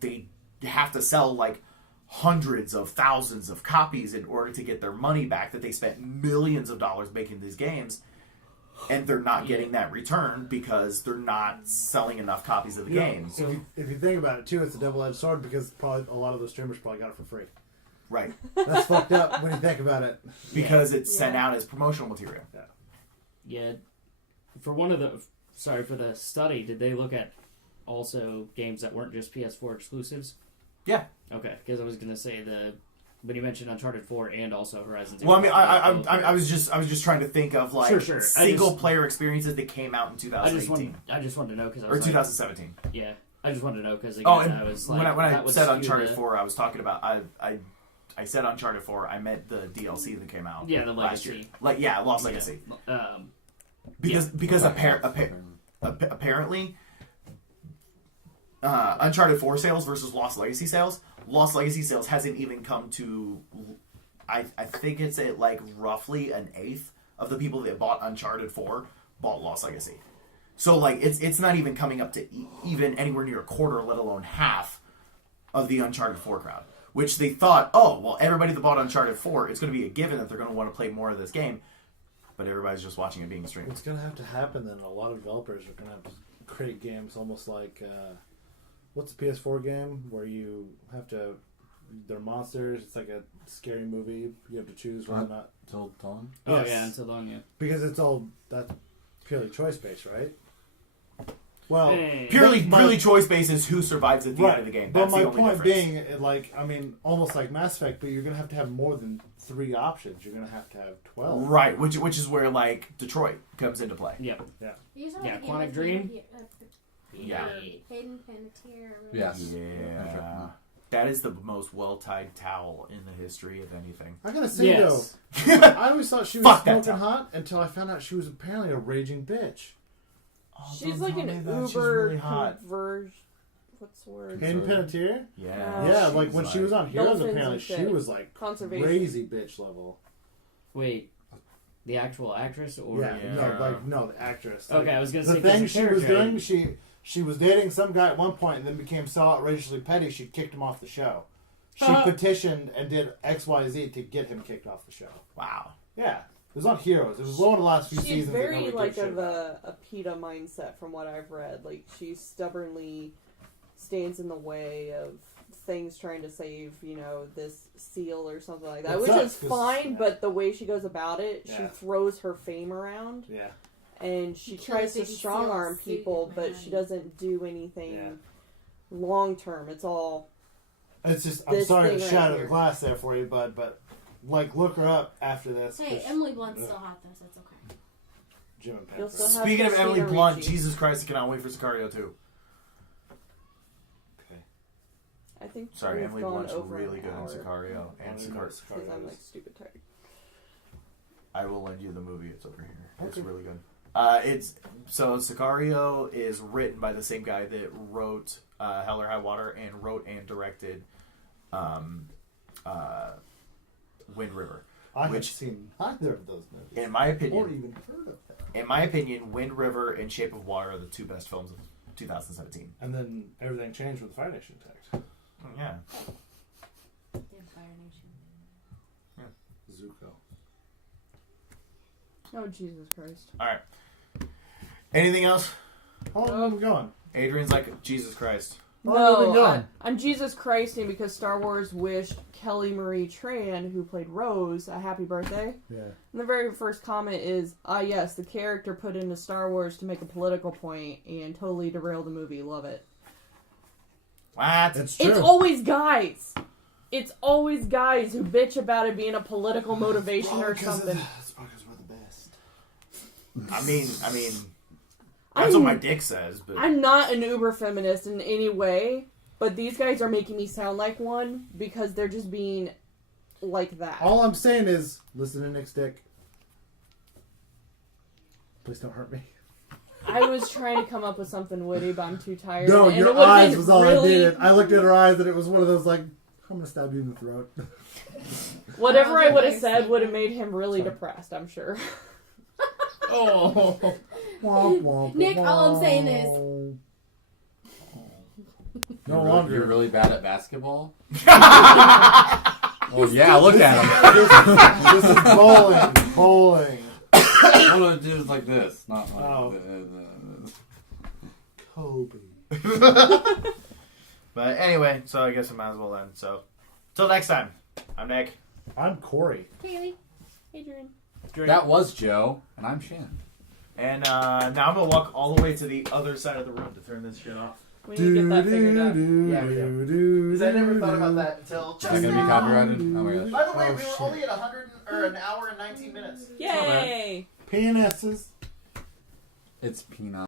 they have to sell like hundreds of thousands of copies in order to get their money back that they spent millions of dollars making these games. and they're not getting that return because they're not selling enough copies of the game. So if you think about it too, it's a double-edged sword because probably a lot of those streamers probably got it for free. Right. That's fucked up when you think about it. Because it's sent out as promotional material. Yeah. For for the study, did they look at also games that weren't just PS4 exclusives? Yeah. Okay, because I was gonna say when you mentioned Uncharted 4 and also Horizon Zero. Well, I mean, I was just trying to think of like Sure. single player experiences that came out in 2018 I just wanted to know because or 2017. Yeah, I just wanted to know because Oh, and I was like, when I that would said skew Uncharted 4, I was talking about I said Uncharted 4. I meant the DLC that came out. Yeah, the last year. Legacy. Lost Legacy. Because apparently, Uncharted 4 sales versus Lost Legacy sales. Lost Legacy sales hasn't even come to. I think it's at like roughly an eighth of the people that bought Uncharted 4 bought Lost Legacy. So like it's not even coming up to even anywhere near a quarter, let alone half of the Uncharted 4 crowd. Which they thought, oh, well, everybody that bought Uncharted 4, it's going to be a given that they're going to want to play more of this game. But everybody's just watching it being streamed. What's going to have to happen then? A lot of developers are going to have to create games almost like, what's the PS4 game where you have to, they're monsters, it's like a scary movie, you have to choose whether or not. Until Dawn? Oh, Yes. yeah, Until Dawn, yeah. Because that's purely choice-based, right? Well, purely choice based is who survives at the end of the game. But That's my the only point difference. being, like, I mean, almost like Mass Effect, but you're going to have more than 3 options. You're going to have 12. Right, which is where like Detroit comes into play. Yep. Yeah, Quantic Dream. Yeah. Hayden Panettiere. Yes. Yeah. That is the most well-tied towel in the history of anything. I gotta say Yes. though, I always thought she was Fuck that smoking town. hot until I found out she was apparently a raging bitch. Oh, She's don't like tell an me that. She's Uber really hot. converge. What's the word? Hayden Panettiere? Yeah. Yeah, she's like when she was on Heroes, Dolphins apparently and she shit. was like Conservation. crazy bitch level. Wait, the actual actress or Yeah, Yeah. no, the actress. Like, Okay, I was gonna the say 'cause thing the she was character- doing. She was dating some guy at one point, and then became so outrageously petty. She kicked him off the show. She petitioned and did XYZ to get him kicked off the show. Wow. Yeah, it was on Heroes. It was one of the last few She's seasons. that very nobody like gave a shit of about. a PETA mindset from what I've read. Like she stubbornly stands in the way of things trying to save, this seal or something like that. It Which sucks, is 'cause- fine, yeah. but the way she goes about it, she Yeah. throws her fame around Yeah. and she She killed tries to baby strong arm seals, people, suit but man. she doesn't do anything Yeah. long term. It's all It's just, I'm This sorry to thing right shatter here. the glass there for you, bud, but like look her up after this. Hey, 'cause Emily Blunt's still hot though, so it's okay. Jim and You'll Pepper. still have Speaking of Christina Emily Blunt, Ricci. Jesus Christ, I cannot wait for Sicario 2. I think Sorry, we've Emily gone Blunt's over really an good in hour. Sicario. And Because Sicario. I'm like stupid tired. I will lend you the movie. It's over here. It's Okay. really good. So Sicario is written by the same guy that wrote Hell or High Water and wrote and directed Wind River. I have which- seen neither of those movies. In my or opinion, even heard of them. Wind River and Shape of Water are the two best films of 2017. And then everything changed with the Fire Nation text. Yeah. Fire Nation. Zuko. Oh Jesus Christ! All right. Anything else? How long have we going? Adrian's like, Jesus Christ. How long have we No, going? I'm Jesus Christing because Star Wars wished Kelly Marie Tran, who played Rose, a happy birthday. Yeah. And the very first comment is, yes, the character put into Star Wars to make a political point and totally derail the movie. Love it. What? It's true. It's always guys. It's always guys who bitch about it being a political motivation or something. It's because we're the best. I mean, that's what my dick says, but I'm not an uber feminist in any way, but these guys are making me sound like one because they're just being like that. All I'm saying is, listen to Nick's dick. Please don't hurt me. I was trying to come up with something witty, but I'm too tired. No, and your it would've eyes been was all really, I needed. I looked at her eyes and it was one of those like, I'm gonna stab you in the throat. Whatever I would have Nice. said would have made him really depressed, I'm sure. Oh. Womp, womp, Nick, all I'm saying is- womp. You're No really, longer. you're really bad at basketball? Oh, yeah, look at him. This is bowling. Bowling. No, it was like this, not like Oh. Kobe. But anyway, so I guess I might as well end. So, till next time, I'm Nick. I'm Corey. Kaylee. Adrian. That was Joe, and I'm Shan. And now I'm going to walk all the way to the other side of the room to turn this shit off. We need to get that figured out. Yeah, we do. Because I never thought about that until just Is that gonna be now. copyrighted? Oh my gosh. By the way, Oh, we were shit. only at an hour and 19 minutes. Yay! PNSs. It's peanut.